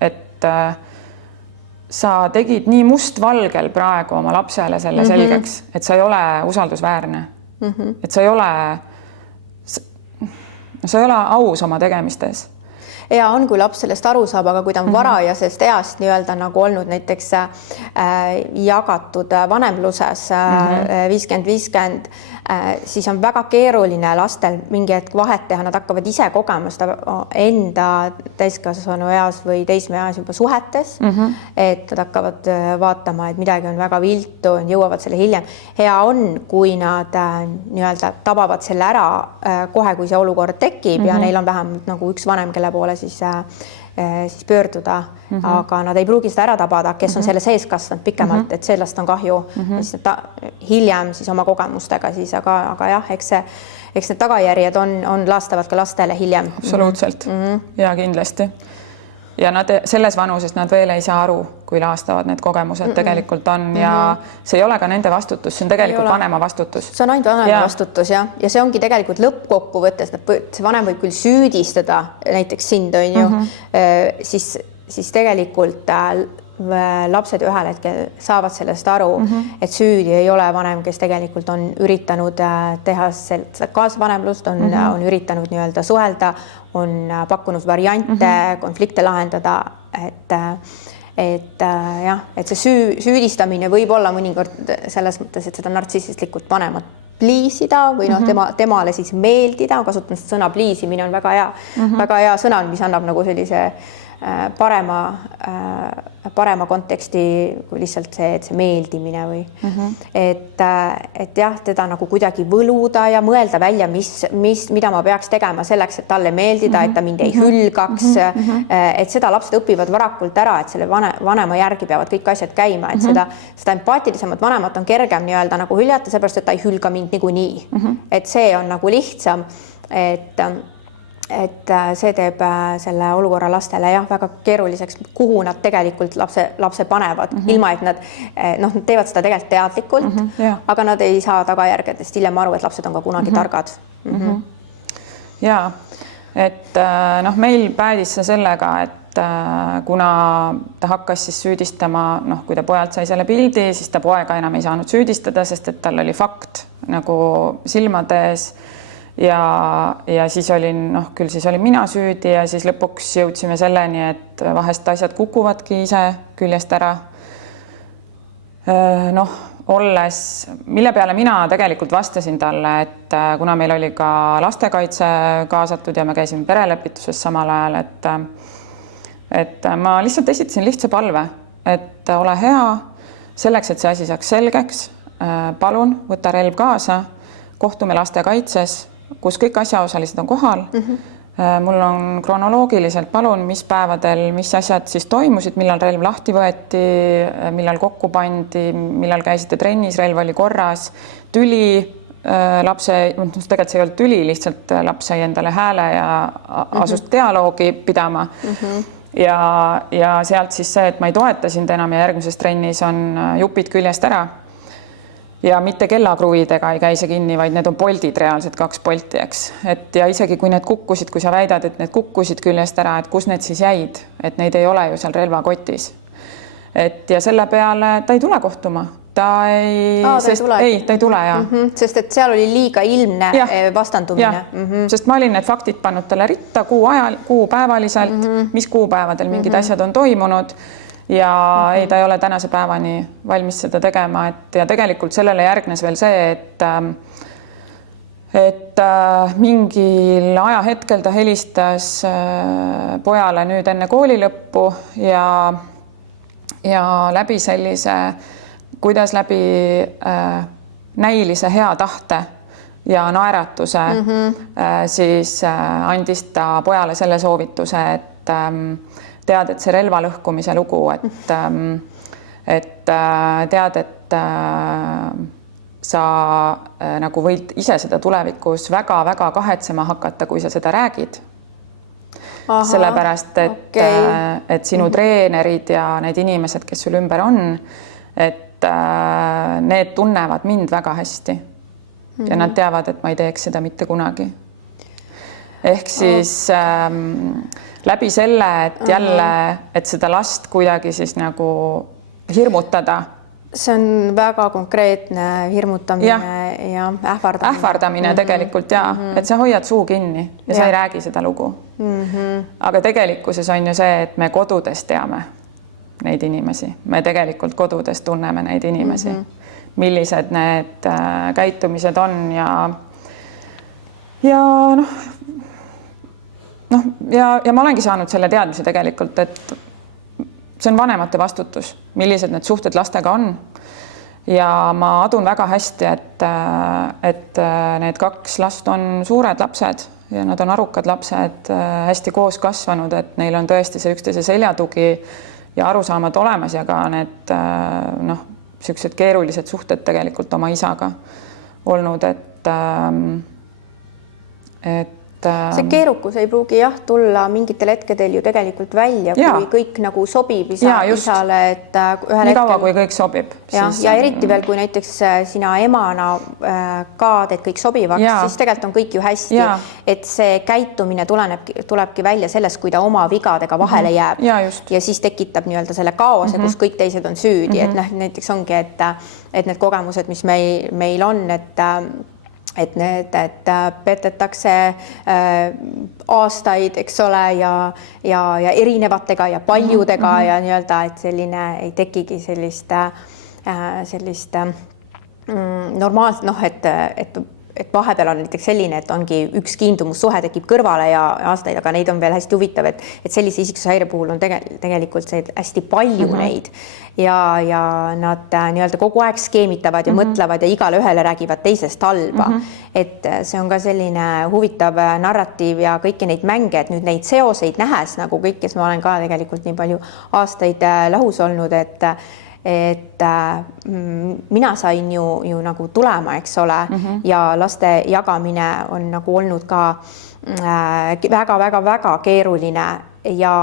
et sa tegid nii mustvalgel praegu oma lapsele selle selgeks, et sa ei ole usaldusväärne. Et sa ei ole aus oma tegemistes. Ja on, kui laps sellest aru saab, aga kui ta on varajasest east nii-öelda nagu olnud näiteks jagatud vanemluses 50-50, siis on väga keeruline lastel mingi hetk vahet teha, nad hakkavad ise kogema seda enda täiskasvanu eas või teismeeas juba suhetes, et nad hakkavad vaatama, et midagi on väga viltu, jõuavad selle hiljem. Hea on, kui nad nii-öelda tabavad selle ära kohe, kui see olukord tekib ja neil on vähemalt nagu üks vanem, kelle poole siis pöörduda, aga nad ei pruugi seda ära tabada, kes on selle sees kasvanud pikemalt, et sellest on kahju. Hiljem siis oma kogemustega siis, aga jah, eks need tagajärjed on laastavad ka lastele hiljem. Absoluutselt. Ja kindlasti. Ja nad selles vanuses nad veel ei saa aru, kui laastavad need kogemused tegelikult on ja see ei ole ka nende vastutus, see on tegelikult vanema vastutus. See on ainult vanema vastutus ja see ongi tegelikult lõppkokkuvõttes, see vanem võib küll süüdistada näiteks sind, on ju, siis tegelikult lapsed ühel hetkel saavad sellest aru, et süüdi ei ole vanem, kes tegelikult on üritanud teha seda kaasvanemlust, on üritanud nii-öelda suhelda, on pakkunud variante, konflikte lahendada, et see süüdistamine võib olla mõnikord selles mõttes, et seda nartsissistlikult vanemat pliisida või temale siis meeldida, kasutanud sõna pliisimine on väga hea sõna, mis annab nagu sellise parema konteksti kui lihtsalt see meeldimine või et jah, teda nagu kuidagi võluda ja mõelda välja, mida ma peaks tegema selleks, et talle meeldida, et ta mind ei hülgaks, et seda lapsed õpivad varakult ära, et selle vanema järgi peavad kõik asjad käima, et seda empaatilisemat vanemat on kergem nii-öelda nagu hüljata, seepärast, et ta ei hülga mind niikuinii, et see on nagu lihtsam, et see teeb selle olukorra lastele jah, väga keeruliseks, kuhu nad tegelikult lapse panevad, ilma et nad teevad seda tegelikult teadlikult, aga nad ei saa tagajärgedest hiljem aru, et lapsed on ka kunagi targad. Ja, et meil päädis see sellega, et kuna ta hakkas siis süüdistama, kui ta pojalt sai selle pildi, siis ta poega enam ei saanud süüdistada, sest et tal oli fakt nagu silmade ees. Ja siis olin, küll siis olin mina süüdi ja siis lõpuks jõudsime selleni, et vahest asjad kukuvadki ise küljest ära. Mille peale mina tegelikult vastasin talle, et kuna meil oli ka lastekaitse kaasatud ja me käisime perelepituses samal ajal, et ma lihtsalt esitasin lihtsa palve, et ole hea selleks, et see asi saaks selgeks. Palun võta relv kaasa, kohtume lastekaitses, kus kõik asjaosalised on kohal. Mul on kronoloogiliselt palun, mis päevadel, mis asjad siis toimusid, millal relv lahti võeti, millal kokku pandi, millal käisite trennis, relv oli korras, tüli lapse, tegelikult see ei olnud tüli, lihtsalt laps sai endale hääle ja asus dialoogi pidama. Ja sealt siis see, et ma ei toeta sind enam ja järgmises trennis on jupid küljest ära. Ja mitte kellakruvidega ei käi see kinni, vaid need on poldid, reaalselt 2 polti, eks. Ja isegi kui need kukkusid, kui sa väidad, et need kukkusid küljest ära, et kus need siis jäid, et neid ei ole ju seal relvakotis. Ja selle peale ta ei tule kohtuma. Ta ei tule, jah. Sest et seal oli liiga ilmne vastandumine. Sest ma olin need faktid pannud talle ritta kuupäevaliselt, mis kuupäevadel mingid asjad on toimunud. Ja ta ei ole tänase päevani valmis seda tegema, ja tegelikult sellele järgnes veel see, et mingil ajahetkel ta helistas pojale nüüd enne kooli lõppu ja läbi sellise, kuidas läbi näilise hea tahte ja naeratuse siis andis ta pojale selle soovituse, et tead, et see relva lõhkumise lugu, et tead, et sa nagu võid ise seda tulevikus väga-väga kahetsema hakata, kui sa seda räägid. Sellepärast, et sinu treenerid ja need inimesed, kes sul ümber on, et need tunnevad mind väga hästi ja nad teavad, et ma ei teeks seda mitte kunagi. ehk siis läbi selle, et jälle, et seda last kuidagi siis nagu hirmutada. See on väga konkreetne hirmutamine ja ähvardamine tegelikult et sa hoiad suu kinni ja sa ei räägi seda lugu. Aga tegelikkuses on ju see, et me kodudes teame neid inimesi, me tegelikult kodudes tunneme neid inimesi, millised need käitumised on ja ma olengi saanud selle teadmise tegelikult, et see on vanemate vastutus, millised need suhted lastega on. Ja ma adun väga hästi, et need 2 last on suured lapsed ja nad on arukad lapsed, hästi koos kasvanud, et neil on tõesti see üksteise seljatugi ja arusaamad olemas ja ka need sellised keerulised suhted tegelikult oma isaga olnud, et see keerukus ei pruugi tulla mingitel hetkedel ju tegelikult välja, kui kõik nagu sobib isale, et ühel nii kaua, kui kõik sobib. Ja eriti veel, kui näiteks sina emana ka teed kõik sobivaks, siis tegelikult on kõik ju hästi, et see käitumine tulebki välja sellest, kui ta oma vigadega vahele jääb ja siis tekitab nii-öelda selle kaose, kus kõik teised on süüdi, et näiteks ongi, et need kogemused, mis meil on, et petetakse aastaid, eks ole, ja erinevatega ja paljudega ja nii-öelda, et selline ei tekigi sellist normaalset, et vahepeal on näiteks selline, et ongi üks kiindumussuhe tekib kõrvale ja aastaid, aga neid on veel hästi huvitav, et sellise isiksushäire puhul on tegelikult see hästi palju neid ja nad nii-öelda kogu aeg skeemitavad ja mõtlevad ja igale ühele räägivad teisest halba. Et see on ka selline huvitav narratiiv ja kõiki neid mänge, et nüüd neid seoseid nähes, nagu kõik, kes ma olen ka tegelikult nii palju aastaid lahus olnud, et mina sain ju nagu tulema, eks ole, ja laste jagamine on nagu olnud ka väga-väga-väga keeruline ja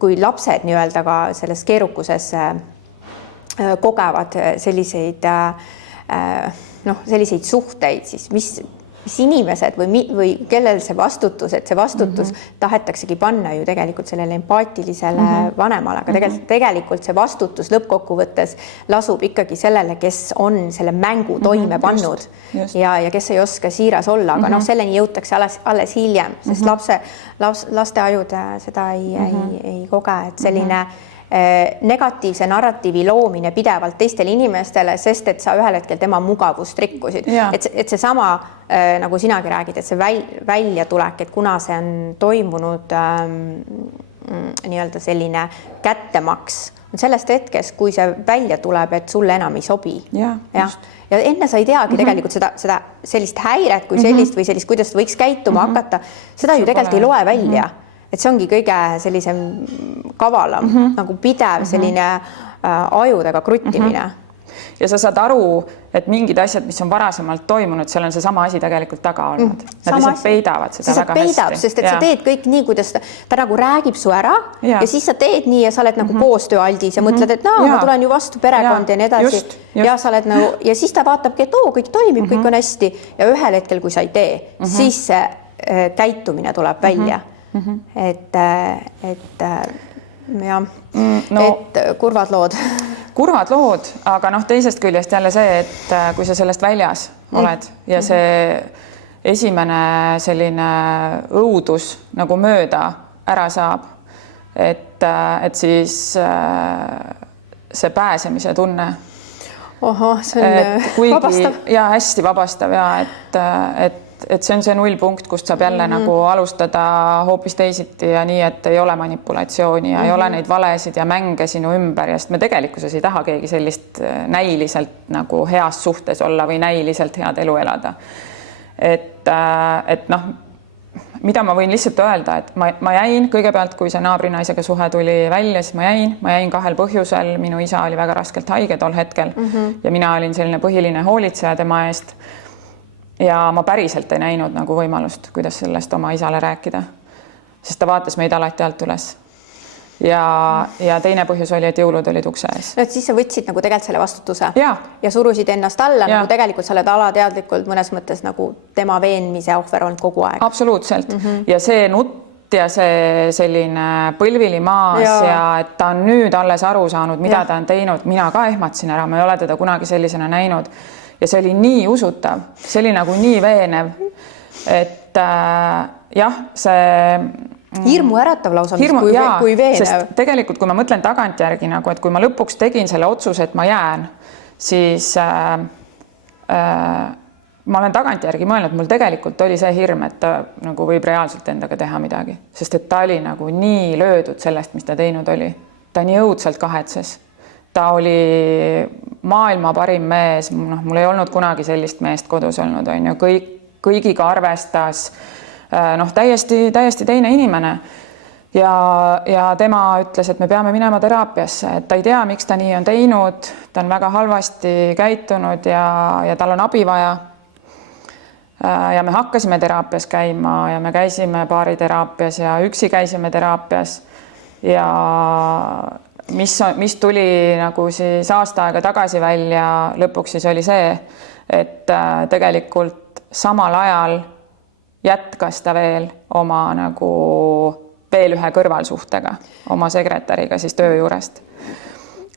kui lapsed nii-öelda ka selles keerukuses kogevad selliseid suhteid, siis mis inimesed või kellel see vastutus, et see vastutus tahetaksegi panna ju tegelikult sellele empaatilisele vanemale, aga tegelikult see vastutus lõppkokkuvõttes lasub ikkagi sellele, kes on selle mängu toime pannud ja kes ei oska siiras olla, aga selleni jõutakse alles hiljem, sest laste ajud seda ei koge, et selline negatiivse narratiivi loomine pidevalt teistele inimestele, sest et sa ühel hetkel tema mugavust rikkusid. Et see sama, nagu sinagi räägid, et see väljatulek, et kuna see on toimunud nii-öelda selline kättemaks, on sellest hetkest, kui see välja tuleb, et sulle enam ei sobi. Ja enne sa ei teagi tegelikult seda sellist häiret kui sellist või sellist, kuidas võiks käituma hakata, seda ju tegelikult ei loe välja. Et see ongi kõige sellisem kavalam, nagu pidev selline ajudega kruttimine. Ja sa saad aru, et mingid asjad, mis on varasemalt toimunud, seal on see sama asi tegelikult taga olnud. Nad lihtsalt peidavad seda väga hästi. Sest et sa teed kõik nii, kuidas ta nagu räägib su ära ja siis sa teed nii ja sa oled nagu koostööaldis ja mõtled, et ma tulen ju vastu perekond ja nii edasi. Ja sa oled nagu, ja siis ta vaatabki, et kõik toimib, kõik on hästi ja ühel hetkel, kui sa ei tee, siis see käitumine tuleb välja. Et kurvad lood, aga teisest küljest jälle see, et kui sa sellest väljas oled ja see esimene selline õudus nagu mööda ära saab, et siis see pääsemise tunne. See on vabastav. Ja hästi vabastav ja et see on see nullpunkt, kust saab jälle nagu alustada hoopis teisiti ja nii, et ei ole manipulatsiooni ja ei ole neid valesid ja mänge sinu ümber ja sest me tegelikkuses ei taha keegi sellist näiliselt nagu heas suhtes olla või näiliselt head elu elada. Et mida ma võin lihtsalt öelda, et ma jäin kõigepealt, kui see naabrinaisega suhe tuli välja, siis ma jäin 2 põhjusel. Minu isa oli väga raskelt haige tol hetkel ja mina olin selline põhiline hoolitseja tema eest. Ja ma päriselt ei näinud nagu võimalust, kuidas sellest oma isale rääkida, sest ta vaatas meid alati alt üles. ja teine põhjus oli, et jõulud olid ukse ees. No, et siis sa võtsid nagu tegelikult selle vastutuse ja surusid ennast alla, nagu tegelikult sa oled alateadlikult mõnes mõttes nagu tema veenmise ohver olnud kogu aeg. Absoluutselt. Ja see nutt ja see selline põlvili maas ja et ta on nüüd alles aru saanud, mida ta on teinud. Mina ka ehmatasin ära, ma ei ole teda kunagi sellisena näinud. Ja see oli nii usutav, see oli nagu nii veenev, et jah, see hirmu äratav lausa, kui veenev. Sest tegelikult, kui ma mõtlen tagantjärgi nagu, et kui ma lõpuks tegin selle otsuse, et ma jään, siis ma olen tagantjärgi mõelnud, mul tegelikult oli see hirm, et ta nagu võib reaalselt endaga teha midagi, sest et ta oli nagu nii löödud sellest, mis ta teinud oli. Ta nii õudselt kahetses. Ta oli maailma parim mees, mul ei olnud kunagi sellist meest kodus olnud, on ju, kõigiga arvestas, täiesti teine inimene ja tema ütles, et me peame minema teraapiasse, et ta ei tea, miks ta nii on teinud, ta on väga halvasti käitunud ja tal on abi vaja. Ja me hakkasime teraapias käima ja me käisime baariteraapias ja üksi käisime teraapias ja mis tuli nagu siis aasta aega tagasi välja lõpuks siis oli see, et tegelikult samal ajal jätkas ta veel oma nagu veel ühe kõrvalsuhtega oma sekretäriga siis töö juurest,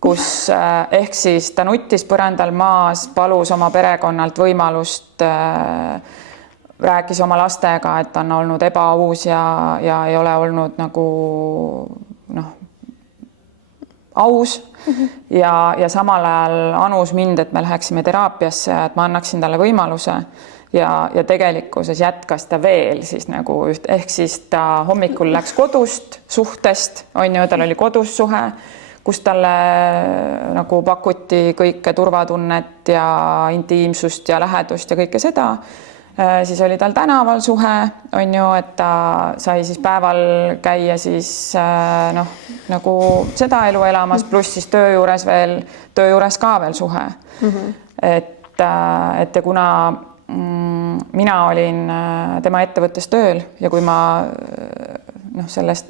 kus ehk siis ta nuttis põrandal maas, palus oma perekonnalt võimalust, rääkis oma lastega, et ta on olnud ebaaus ja ei ole olnud nagu aus ja samal ajal anus mind, et me läheksime teraapiasse, et ma annaksin talle võimaluse ja tegelikkuses jätkas ta veel siis nagu ehk siis ta hommikul läks kodust suhtest, on ju, tal oli kodus suhe, kus talle nagu pakuti kõike turvatunnet ja intiimsust ja lähedust ja kõike seda. Siis oli tal tänaval suhe, on ju, et ta sai siis päeval käia siis nagu seda elu elamas, pluss siis töö juures ka veel suhe. Et ja kuna mina olin tema ettevõttes tööl ja kui ma sellest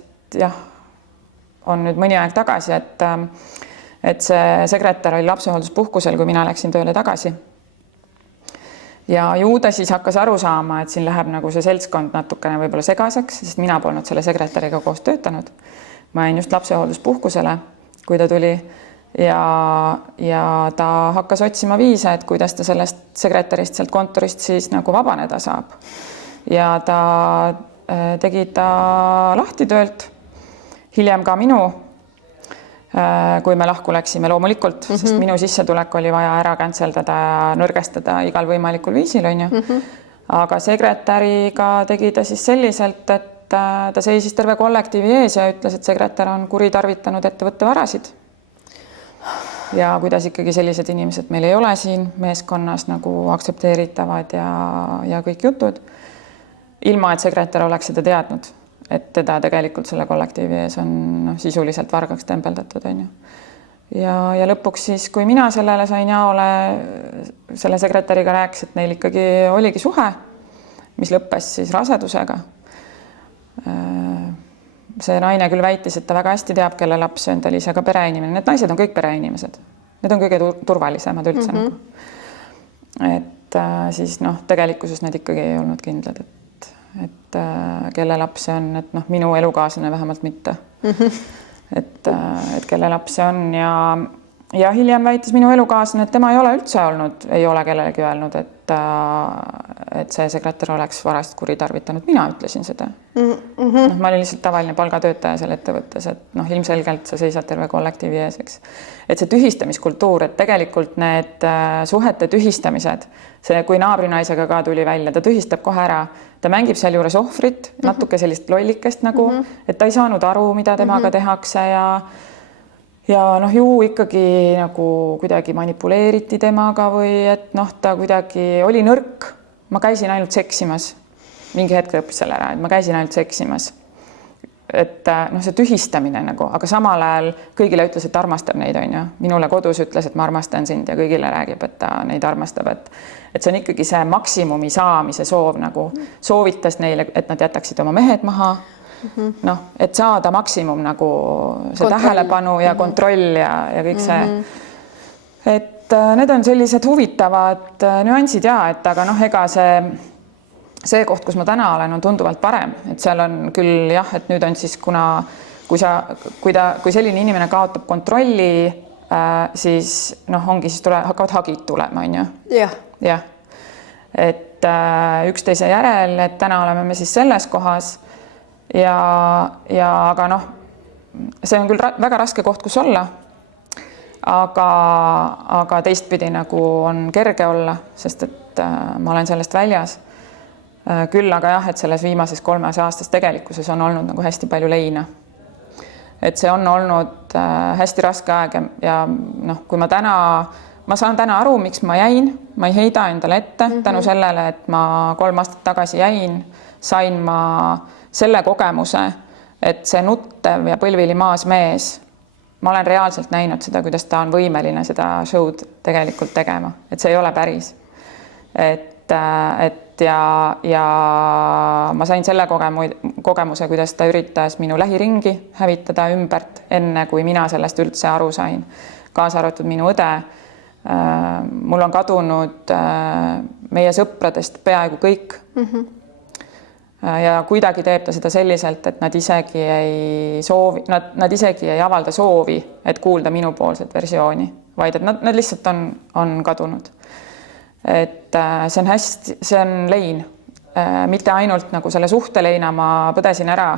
on nüüd mõni aeg tagasi, et see sekretär oli lapsehoolduspuhkusel, kui mina läksin tööle tagasi. Ja ju ta siis hakkas aru saama, et siin läheb nagu see seltskond natukene võib-olla segaseks, sest mina polnud selle sekretäriga koos töötanud. Ma jäin just lapsehoolduspuhkusele, kui ta tuli ja ta hakkas otsima viise, et kuidas ta sellest sekretärist sealt kontorist siis nagu vabaneda saab. Ja ta tegi ta lahti töölt, hiljem ka minu, kui me lahku läksime loomulikult, sest minu sissetulek oli vaja ära kantseldada ja nõrgestada igal võimalikul viisil, on ju. Aga sekretäriga tegi ta siis selliselt, et ta seisis terve kollektiivi ees ja ütles, et sekretär on kuritarvitanud ettevõtte varasid. Ja kuidas ikkagi sellised inimesed meil ei ole siin meeskonnas nagu aktsepteeritavad ja kõik jutud, ilma et sekretär oleks seda teadnud, et teda tegelikult selle kollektiivi ees on sisuliselt vargaks tembeldatud, on ju. Ja lõpuks siis, kui mina sellele sain jaole, selle sekretäriga rääkis, et neil ikkagi oligi suhe, mis lõppes siis rasedusega. See naine küll väitis, et ta väga hästi teab, kelle laps on, ta oli ise ka pereinimene. Need naised on kõik pereinimesed. Need on kõige turvalisemad üldse. Et siis tegelikkuses need ikkagi ei olnud kindlad, et kelle laps see on, et minu elukaaslane vähemalt mitte. Et kelle laps see on ja hiljem väitis minu elukaaslane, et tema ei ole üldse olnud, ei ole kellelegi öelnud, et see sekretär oleks varast kuritarvitanud. Mina ütlesin seda. Ma olin lihtsalt tavaline palgatöötaja seal ettevõttes, et ilmselgelt sa seisad terve kollektiivi ees, eks. Et see tühistamiskultuur, et tegelikult need suhete tühistamised, see kui naabrinaisega ka tuli välja, ta tühistab kohe ära, ta mängib seal juures ohvrit, natuke sellist lollikest nagu, et ta ei saanud aru, mida temaga tehakse ja ju ikkagi nagu kuidagi manipuleeriti temaga või et ta kuidagi oli nõrk. Ma käisin ainult seksimas. Mingi hetk lõppis selle ära, et ma käisin ainult seksimas. Et see tühistamine nagu, aga samal ajal kõigile ütles, et armastab neid, on ju. Minule kodus ütles, et ma armastan sind ja kõigile räägib, et ta neid armastab, et see on ikkagi see maksimumi saamise soov nagu soovitas neile, et nad jätaksid oma mehed maha noh, et saada maksimum nagu see Kontroll. tähelepanu ja kontroll ja kõik see. Et need on sellised huvitavad nüansid ja, et aga noh, ega see koht, kus ma täna olen, on tunduvalt parem, et seal on küll jah, et nüüd on siis kui selline inimene kaotab kontrolli, siis noh, ongi siis hakkavad hagid tulema, on ju. Jah, et üksteise järel, et täna oleme me siis selles kohas ja aga noh, see on küll väga raske koht, kus olla, aga teistpidi nagu on kerge olla, sest et ma olen sellest väljas. Küll aga jah, et selles viimases 3 aastas tegelikkuses on olnud nagu hästi palju leina. Et see on olnud hästi raske aeg ja noh, kui ma saan täna aru, miks ma jäin, ma ei heida endale ette tänu sellele, et ma 3 aastat tagasi jäin, sain ma selle kogemuse, et see nuttev ja põlvili maas mees, ma olen reaalselt näinud seda, kuidas ta on võimeline seda show'd tegelikult tegema, et see ei ole päris. Ja ma sain selle kogemuse, kuidas ta üritas minu lähiringi hävitada ümbert, enne kui mina sellest üldse aru sain, kaasa arvatud minu õde. Mul on kadunud meie sõpradest peaaegu kõik. Ja kuidagi teeb ta seda selliselt, et nad isegi ei avalda soovi, et kuulda minupoolset versiooni, vaid et nad lihtsalt on kadunud. Et see on lein, mitte ainult nagu selle suhteleina ma põdesin ära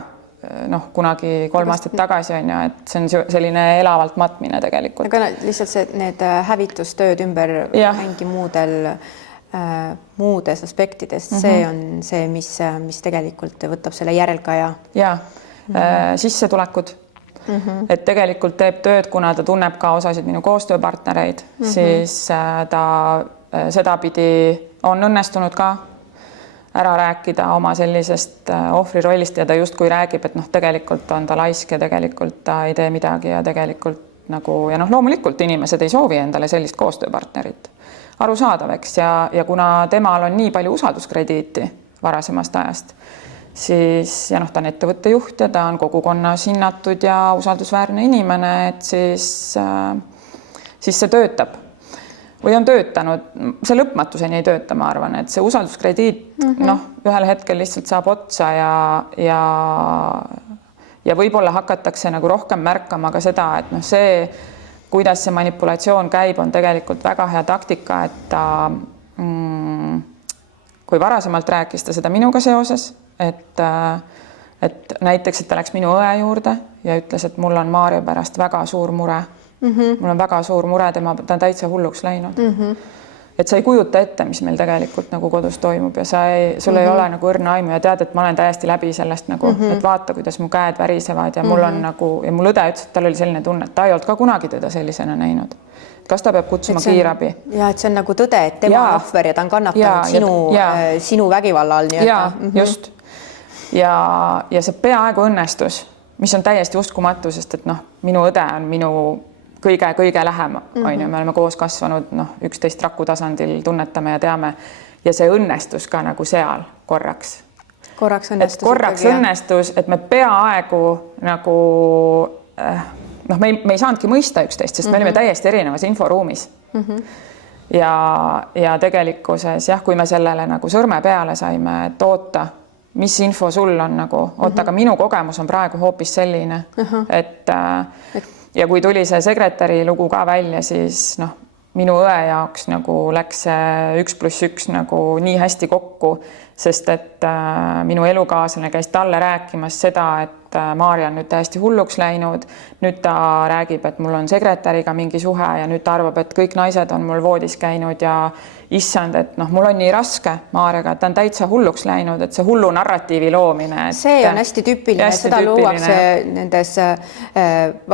kunagi 3 aastat tagasi on ju, et see on selline elavalt matmine tegelikult. Aga lihtsalt need hävitustööd ümber mingi muudes aspektidest, see on see, mis tegelikult võtab selle järelkaja. Ja sissetulekud. Et tegelikult teeb tööd, kuna ta tunneb ka osasid minu koostööpartnereid, siis ta sedapidi on õnnestunud ka ära rääkida oma sellisest ohvri rollist ja ta justkui räägib, et tegelikult on ta laisk ja tegelikult ta ei tee midagi ja tegelikult nagu ja loomulikult inimesed ei soovi endale sellist koostööpartnerit. Arusaadav, eks, ja kuna temal on nii palju usalduskrediiti varasemast ajast, siis ja ta on ettevõtte juht ja ta on kogukonnas hinnatud ja usaldusväärne inimene, et siis see töötab. Või on töötanud, see lõpmatuseni ei tööta, ma arvan, et see usalduskrediit ühel hetkel lihtsalt saab otsa ja võib-olla hakatakse nagu rohkem märkama ka seda, et see, kuidas see manipulatsioon käib, on tegelikult väga hea taktika, et ta, kui varasemalt rääkis ta seda minuga seoses, et näiteks, et ta läks minu õe juurde ja ütles, et mul on Maarja pärast väga suur mure. Mul on väga suur mure, ta on täitsa hulluks läinud. Et sa ei kujuta ette, mis meil tegelikult nagu kodus toimub ja sul ei ole nagu õrna aimu ja tead, et ma olen täiesti läbi sellest nagu, et vaata, kuidas mu käed värisevad ja mul on nagu, ja mul õde ütles, et tal oli selline tunne, et ta ei olnud ka kunagi teda sellisena näinud. Kas ta peab kutsuma kiirabi? Ja, et see on nagu tõde, et tema on ohver ja ta on kannatanud sinu vägivalla all. Ja, just. Ja see peaaegu õnnestus, mis on täiesti uskumatu, sest et minu õde on minu kõige lähem, on ju, me oleme koos kasvanud, 11 raku tasandil tunnetame ja teame ja see õnnestus ka nagu seal korraks. Korraks õnnestus, et me peaaegu nagu me ei saanudki mõista üksteist, sest me olime täiesti erinevas inforuumis. Ja tegelikkuses jah, kui me sellele nagu sõrme peale saime, et oota, mis info sul on nagu, oota, aga minu kogemus on praegu hoopis selline, et ja kui tuli see sekretäri lugu ka välja, siis minu õe jaoks nagu läks 1+1 nagu nii hästi kokku, sest et minu elukaaslane käis talle rääkimas seda, et Maarja on nüüd täiesti hulluks läinud. Nüüd ta räägib, et mul on sekretäriga mingi suhe ja nüüd ta arvab, et kõik naised on mul voodis käinud ja issand, et mul on nii raske Maarjaga, et ta on täitsa hulluks läinud, et see hullu narratiivi loomine. See on hästi tüüpiline, seda luuakse nendes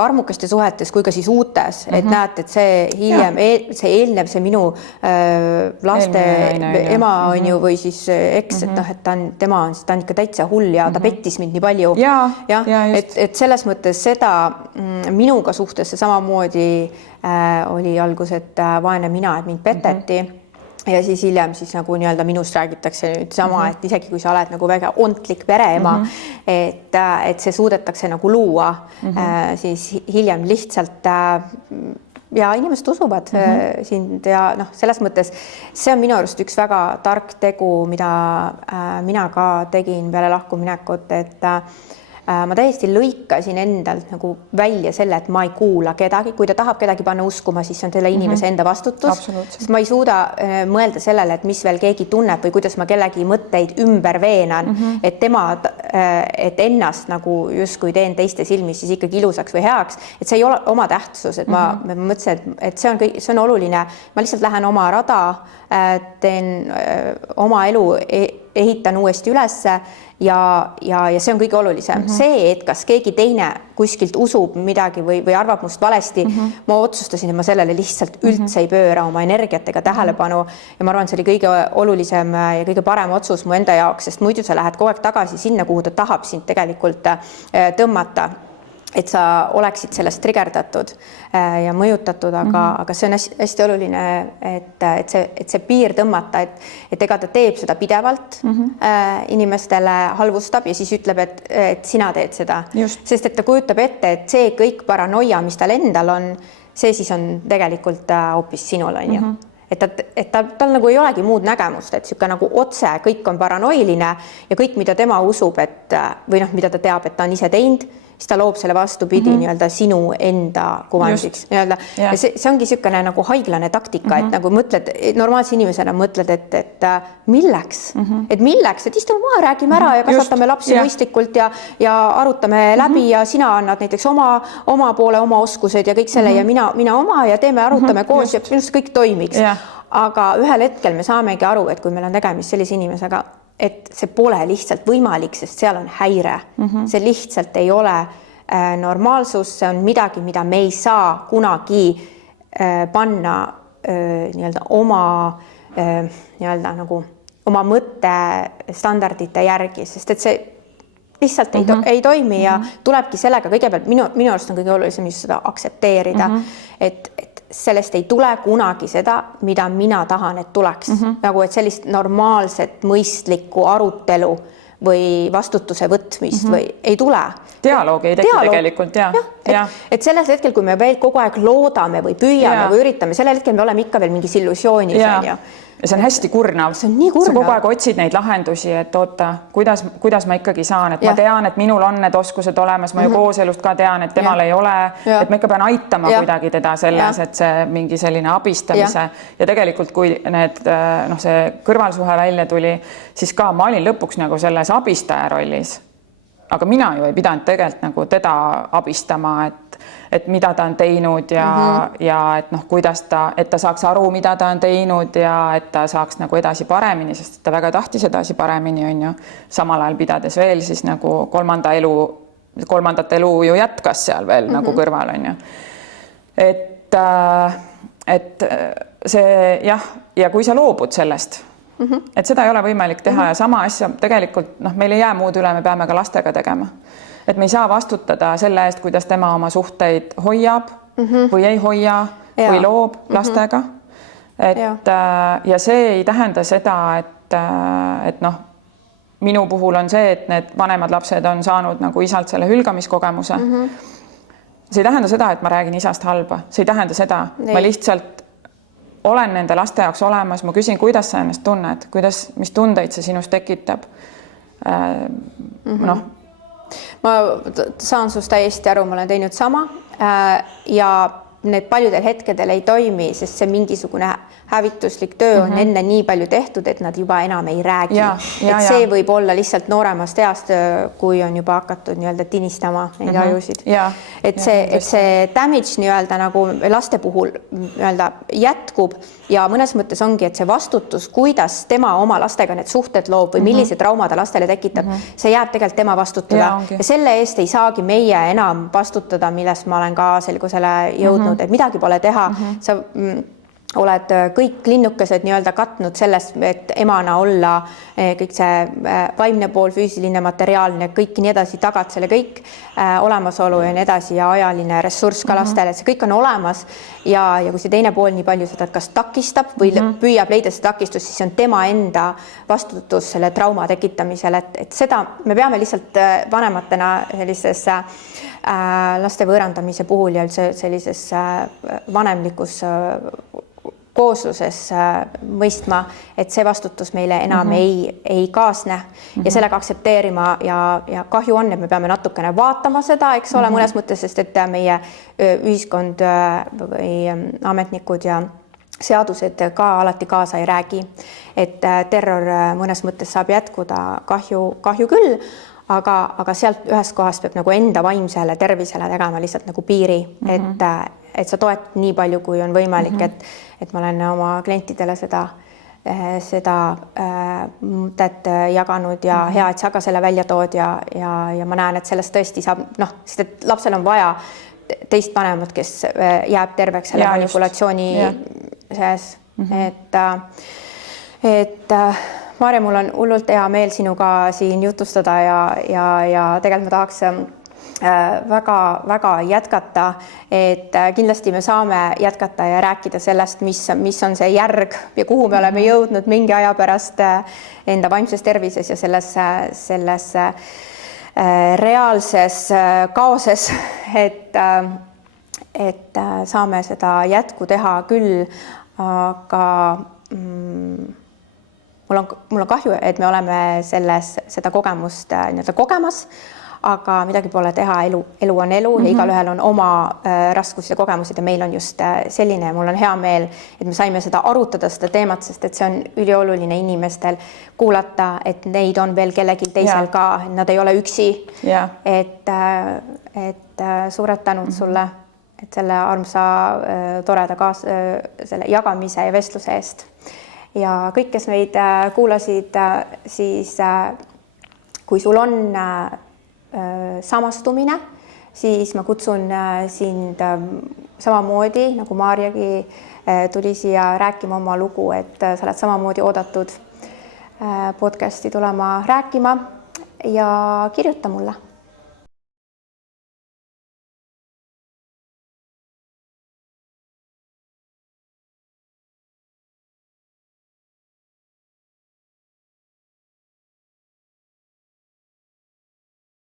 armukeste suhetes kui ka siis uutes, et näete, et see hiljem, see eelnev, see minu laste ema on ju või siis eks, et tema on ikka täitsa hull ja ta pettis mind nii palju. Et selles mõttes seda minuga suhtes see samamoodi oli algus, et vaene mina, et mind peteti. ja siis hiljem siis nagu nii-öelda minust räägitakse nüüd sama, et isegi kui sa oled nagu väga ontlik pereema, et see suudetakse nagu luua, siis hiljem lihtsalt ja inimesed usuvad sind ja noh, selles mõttes see on minu arust üks väga tark tegu, mida mina ka tegin peale lahkuminekut, et ma täiesti lõikasin endalt nagu välja selle, et ma ei kuula kedagi, kui ta tahab kedagi panna uskuma, siis on selle inimese enda vastutus, sest ma ei suuda mõelda sellele, et mis veel keegi tunneb või kuidas ma kellegi mõtteid ümber veenan, et et ennast nagu justkui teen teiste silmis siis ikkagi ilusaks või heaks, et see ei ole oma tähtsus, et ma mõtlesin, et see on oluline, ma lihtsalt lähen oma rada, teen oma elu, ehitan uuesti ülesse ja see on kõige olulisem. See, et kas keegi teine kuskilt usub midagi või arvab must valesti, ma otsustasin, et ma sellele lihtsalt üldse ei pööra oma energiat ega tähelepanu ja ma arvan, see oli kõige olulisem ja kõige parem otsus mu enda jaoks, sest muidu sa lähed kogu aeg tagasi sinna, kuhu ta tahab sind tegelikult tõmmata, et sa oleksid sellest trigerdatud ja mõjutatud, aga see on hästi oluline, et see piir tõmmata, et ega ta teeb seda pidevalt, inimestele halvustab ja siis ütleb, et sina teed seda. Sest et ta kujutab ette, et see kõik paranoia, mis tal endal on, see siis on tegelikult hoopis sinul on ju. Et tal nagu ei olegi muud nägemust, et siuke nagu otse kõik on paranoiline ja kõik, mida tema usub, või noh, mida ta teab, et ta on ise teinud, siis ta loob selle vastupidi nii-öelda sinu enda kuvandiks. Ja see ongi niisugune nagu haiglane taktika, et nagu mõtled, normaalse inimesena mõtled, et milleks? Et milleks? Et istume maha, räägime ära ja kasvatame lapsi mõistlikult ja arutame läbi ja sina annad näiteks oma poole, oma oskused ja kõik selle ja mina oma ja teeme, arutame koos ja minust kõik toimiks. Aga ühel hetkel me saamegi aru, et kui meil on tegemist sellise inimesega, et see pole lihtsalt võimalik, sest seal on häire. See lihtsalt ei ole normaalsus, see on midagi, mida me ei saa kunagi panna nii-öelda oma mõtte standardite järgi, sest et see lihtsalt ei toimi ja tulebki sellega kõigepealt, minu arust on kõige olulisem just seda aktsepteerida, et sellest ei tule kunagi seda, mida mina tahan, et tuleks. Nagu, et sellist normaalset, mõistlikku arutelu või vastutuse võtmist või ei tule. Dialoogi ei teki tegelikult, jah. Et selles hetkel, kui me veel kogu aeg loodame või püüame või üritame, sellel hetkel me oleme ikka veel mingis illusioonis. Ja see on hästi kurnav. See on nii kurnav. Sa kogu aeg otsid neid lahendusi, et oota, kuidas ma ikkagi saan, et ma tean, et minul on need oskused olemas, ma ju kooselust ka tean, et temal ei ole, et ma ikka pean aitama kuidagi teda selles, et see mingi selline abistamise ja tegelikult, kui see kõrvalsuhe välja tuli, siis ka ma olin lõpuks nagu selles abistaja rollis. Aga mina ju ei pidanud tegelikult nagu teda abistama, et mida ta on teinud ja et kuidas et ta saaks aru, mida ta on teinud ja et ta saaks nagu edasi paremini, sest ta väga tahtis edasi paremini, on ju. Samal ajal pidades veel siis nagu kolmandat elu ju jätkas seal veel nagu kõrval, on ju. Et see ja kui sa loobud sellest, et seda ei ole võimalik teha ja sama asja tegelikult meil ei jää muud üle, me peame ka lastega tegema. Et me ei saa vastutada selle eest, kuidas tema oma suhteid hoiab või ei hoia või loob lastega. Ja see ei tähenda seda, et minu puhul on see, et need vanemad lapsed on saanud nagu isalt selle hülgamiskogemuse. See ei tähenda seda, et ma räägin isast halba. See ei tähenda seda. Ma lihtsalt olen nende laste jaoks olemas, ma küsin, kuidas sa ennast tunned, mis tundeid see sinust tekitab. Ma saan sust täiesti aru, ma olen teinud sama ja need paljudel hetkedel ei toimi, sest see mingisugune hävituslik töö on enne nii palju tehtud, et nad juba enam ei räägi. Et see võib olla lihtsalt nooremast east, kui on juba hakatud nii-öelda tinistama neid ajusid. Et see damage nii-öelda nagu laste puhul nii-öelda jätkub ja mõnes mõttes ongi, et see vastutus, kuidas tema oma lastega need suhted loob või millise trauma ta lastele tekitab, see jääb tegelikult tema vastutada. Ja selle eest ei saagi meie enam vastutada, millest ma olen ka selgusele jõudnud, et midagi pole teha. oled kõik linnukesed nii-öelda katnud sellest, et emana olla kõik see vaimne pool, füüsiline, materiaalne, kõik nii edasi, tagad selle kõik olemasolu ja nii edasi ja ajaline ressurss ka lastele, see kõik on olemas ja kui see teine pool nii palju seda kas takistab või püüab leida see takistus, siis on tema enda vastutus selle trauma tekitamisel, et seda me peame lihtsalt vanematena sellises laste võõrandamise puhul ja üldse sellises vanemlikus koosluses mõistma, et see vastutus meile enam ei kaasne ja sellega aktsepteerima ja kahju on, et me peame natukene vaatama seda, eks ole, mõnes mõttes, sest et meie ühiskond või ametnikud ja seadused ka alati kaasa ei räägi, et terror mõnes mõttes saab jätkuda, kahju küll, aga sealt ühest kohast peab nagu enda vaimsele tervisele tegema lihtsalt nagu piiri, et sa toetad nii palju, kui on võimalik, et ma olen oma klientidele seda mõtet jaganud ja hea, et sa ka selle välja tood ja ma näen, et sellest tõesti saab, sest et lapsel on vaja teist vanemat, kes jääb terveks selle manipulatsiooni sees, et Maarja, mul on hullult hea meel sinuga siin jutustada ja tegelikult ma tahaks väga jätkata, et kindlasti me saame jätkata ja rääkida sellest, mis on see järg ja kuhu me oleme jõudnud mingi aja pärast enda vaimses tervises ja selles reaalses kaoses, et saame seda jätku teha küll, aga mul on kahju, et me oleme seda kogemust nii-öelda kogemas, aga midagi pole teha, elu on elu ja igalühel on oma raskus ja kogemused ja meil on just selline ja mul on hea meel, et me saime seda arutada, seda teemat, sest et see on ülioluline inimestel kuulata, et neid on veel kellelgi teisel ka, nad ei ole üksi. Et suured tänud sulle, et selle armsa toreda selle jagamise ja vestluse eest. Ja kõik, kes meid kuulasid, siis kui sul on samastumine, siis ma kutsun sind samamoodi, nagu Maarjagi tuli siia rääkima oma lugu, et sa oled samamoodi oodatud podcasti tulema rääkima ja kirjuta mulle.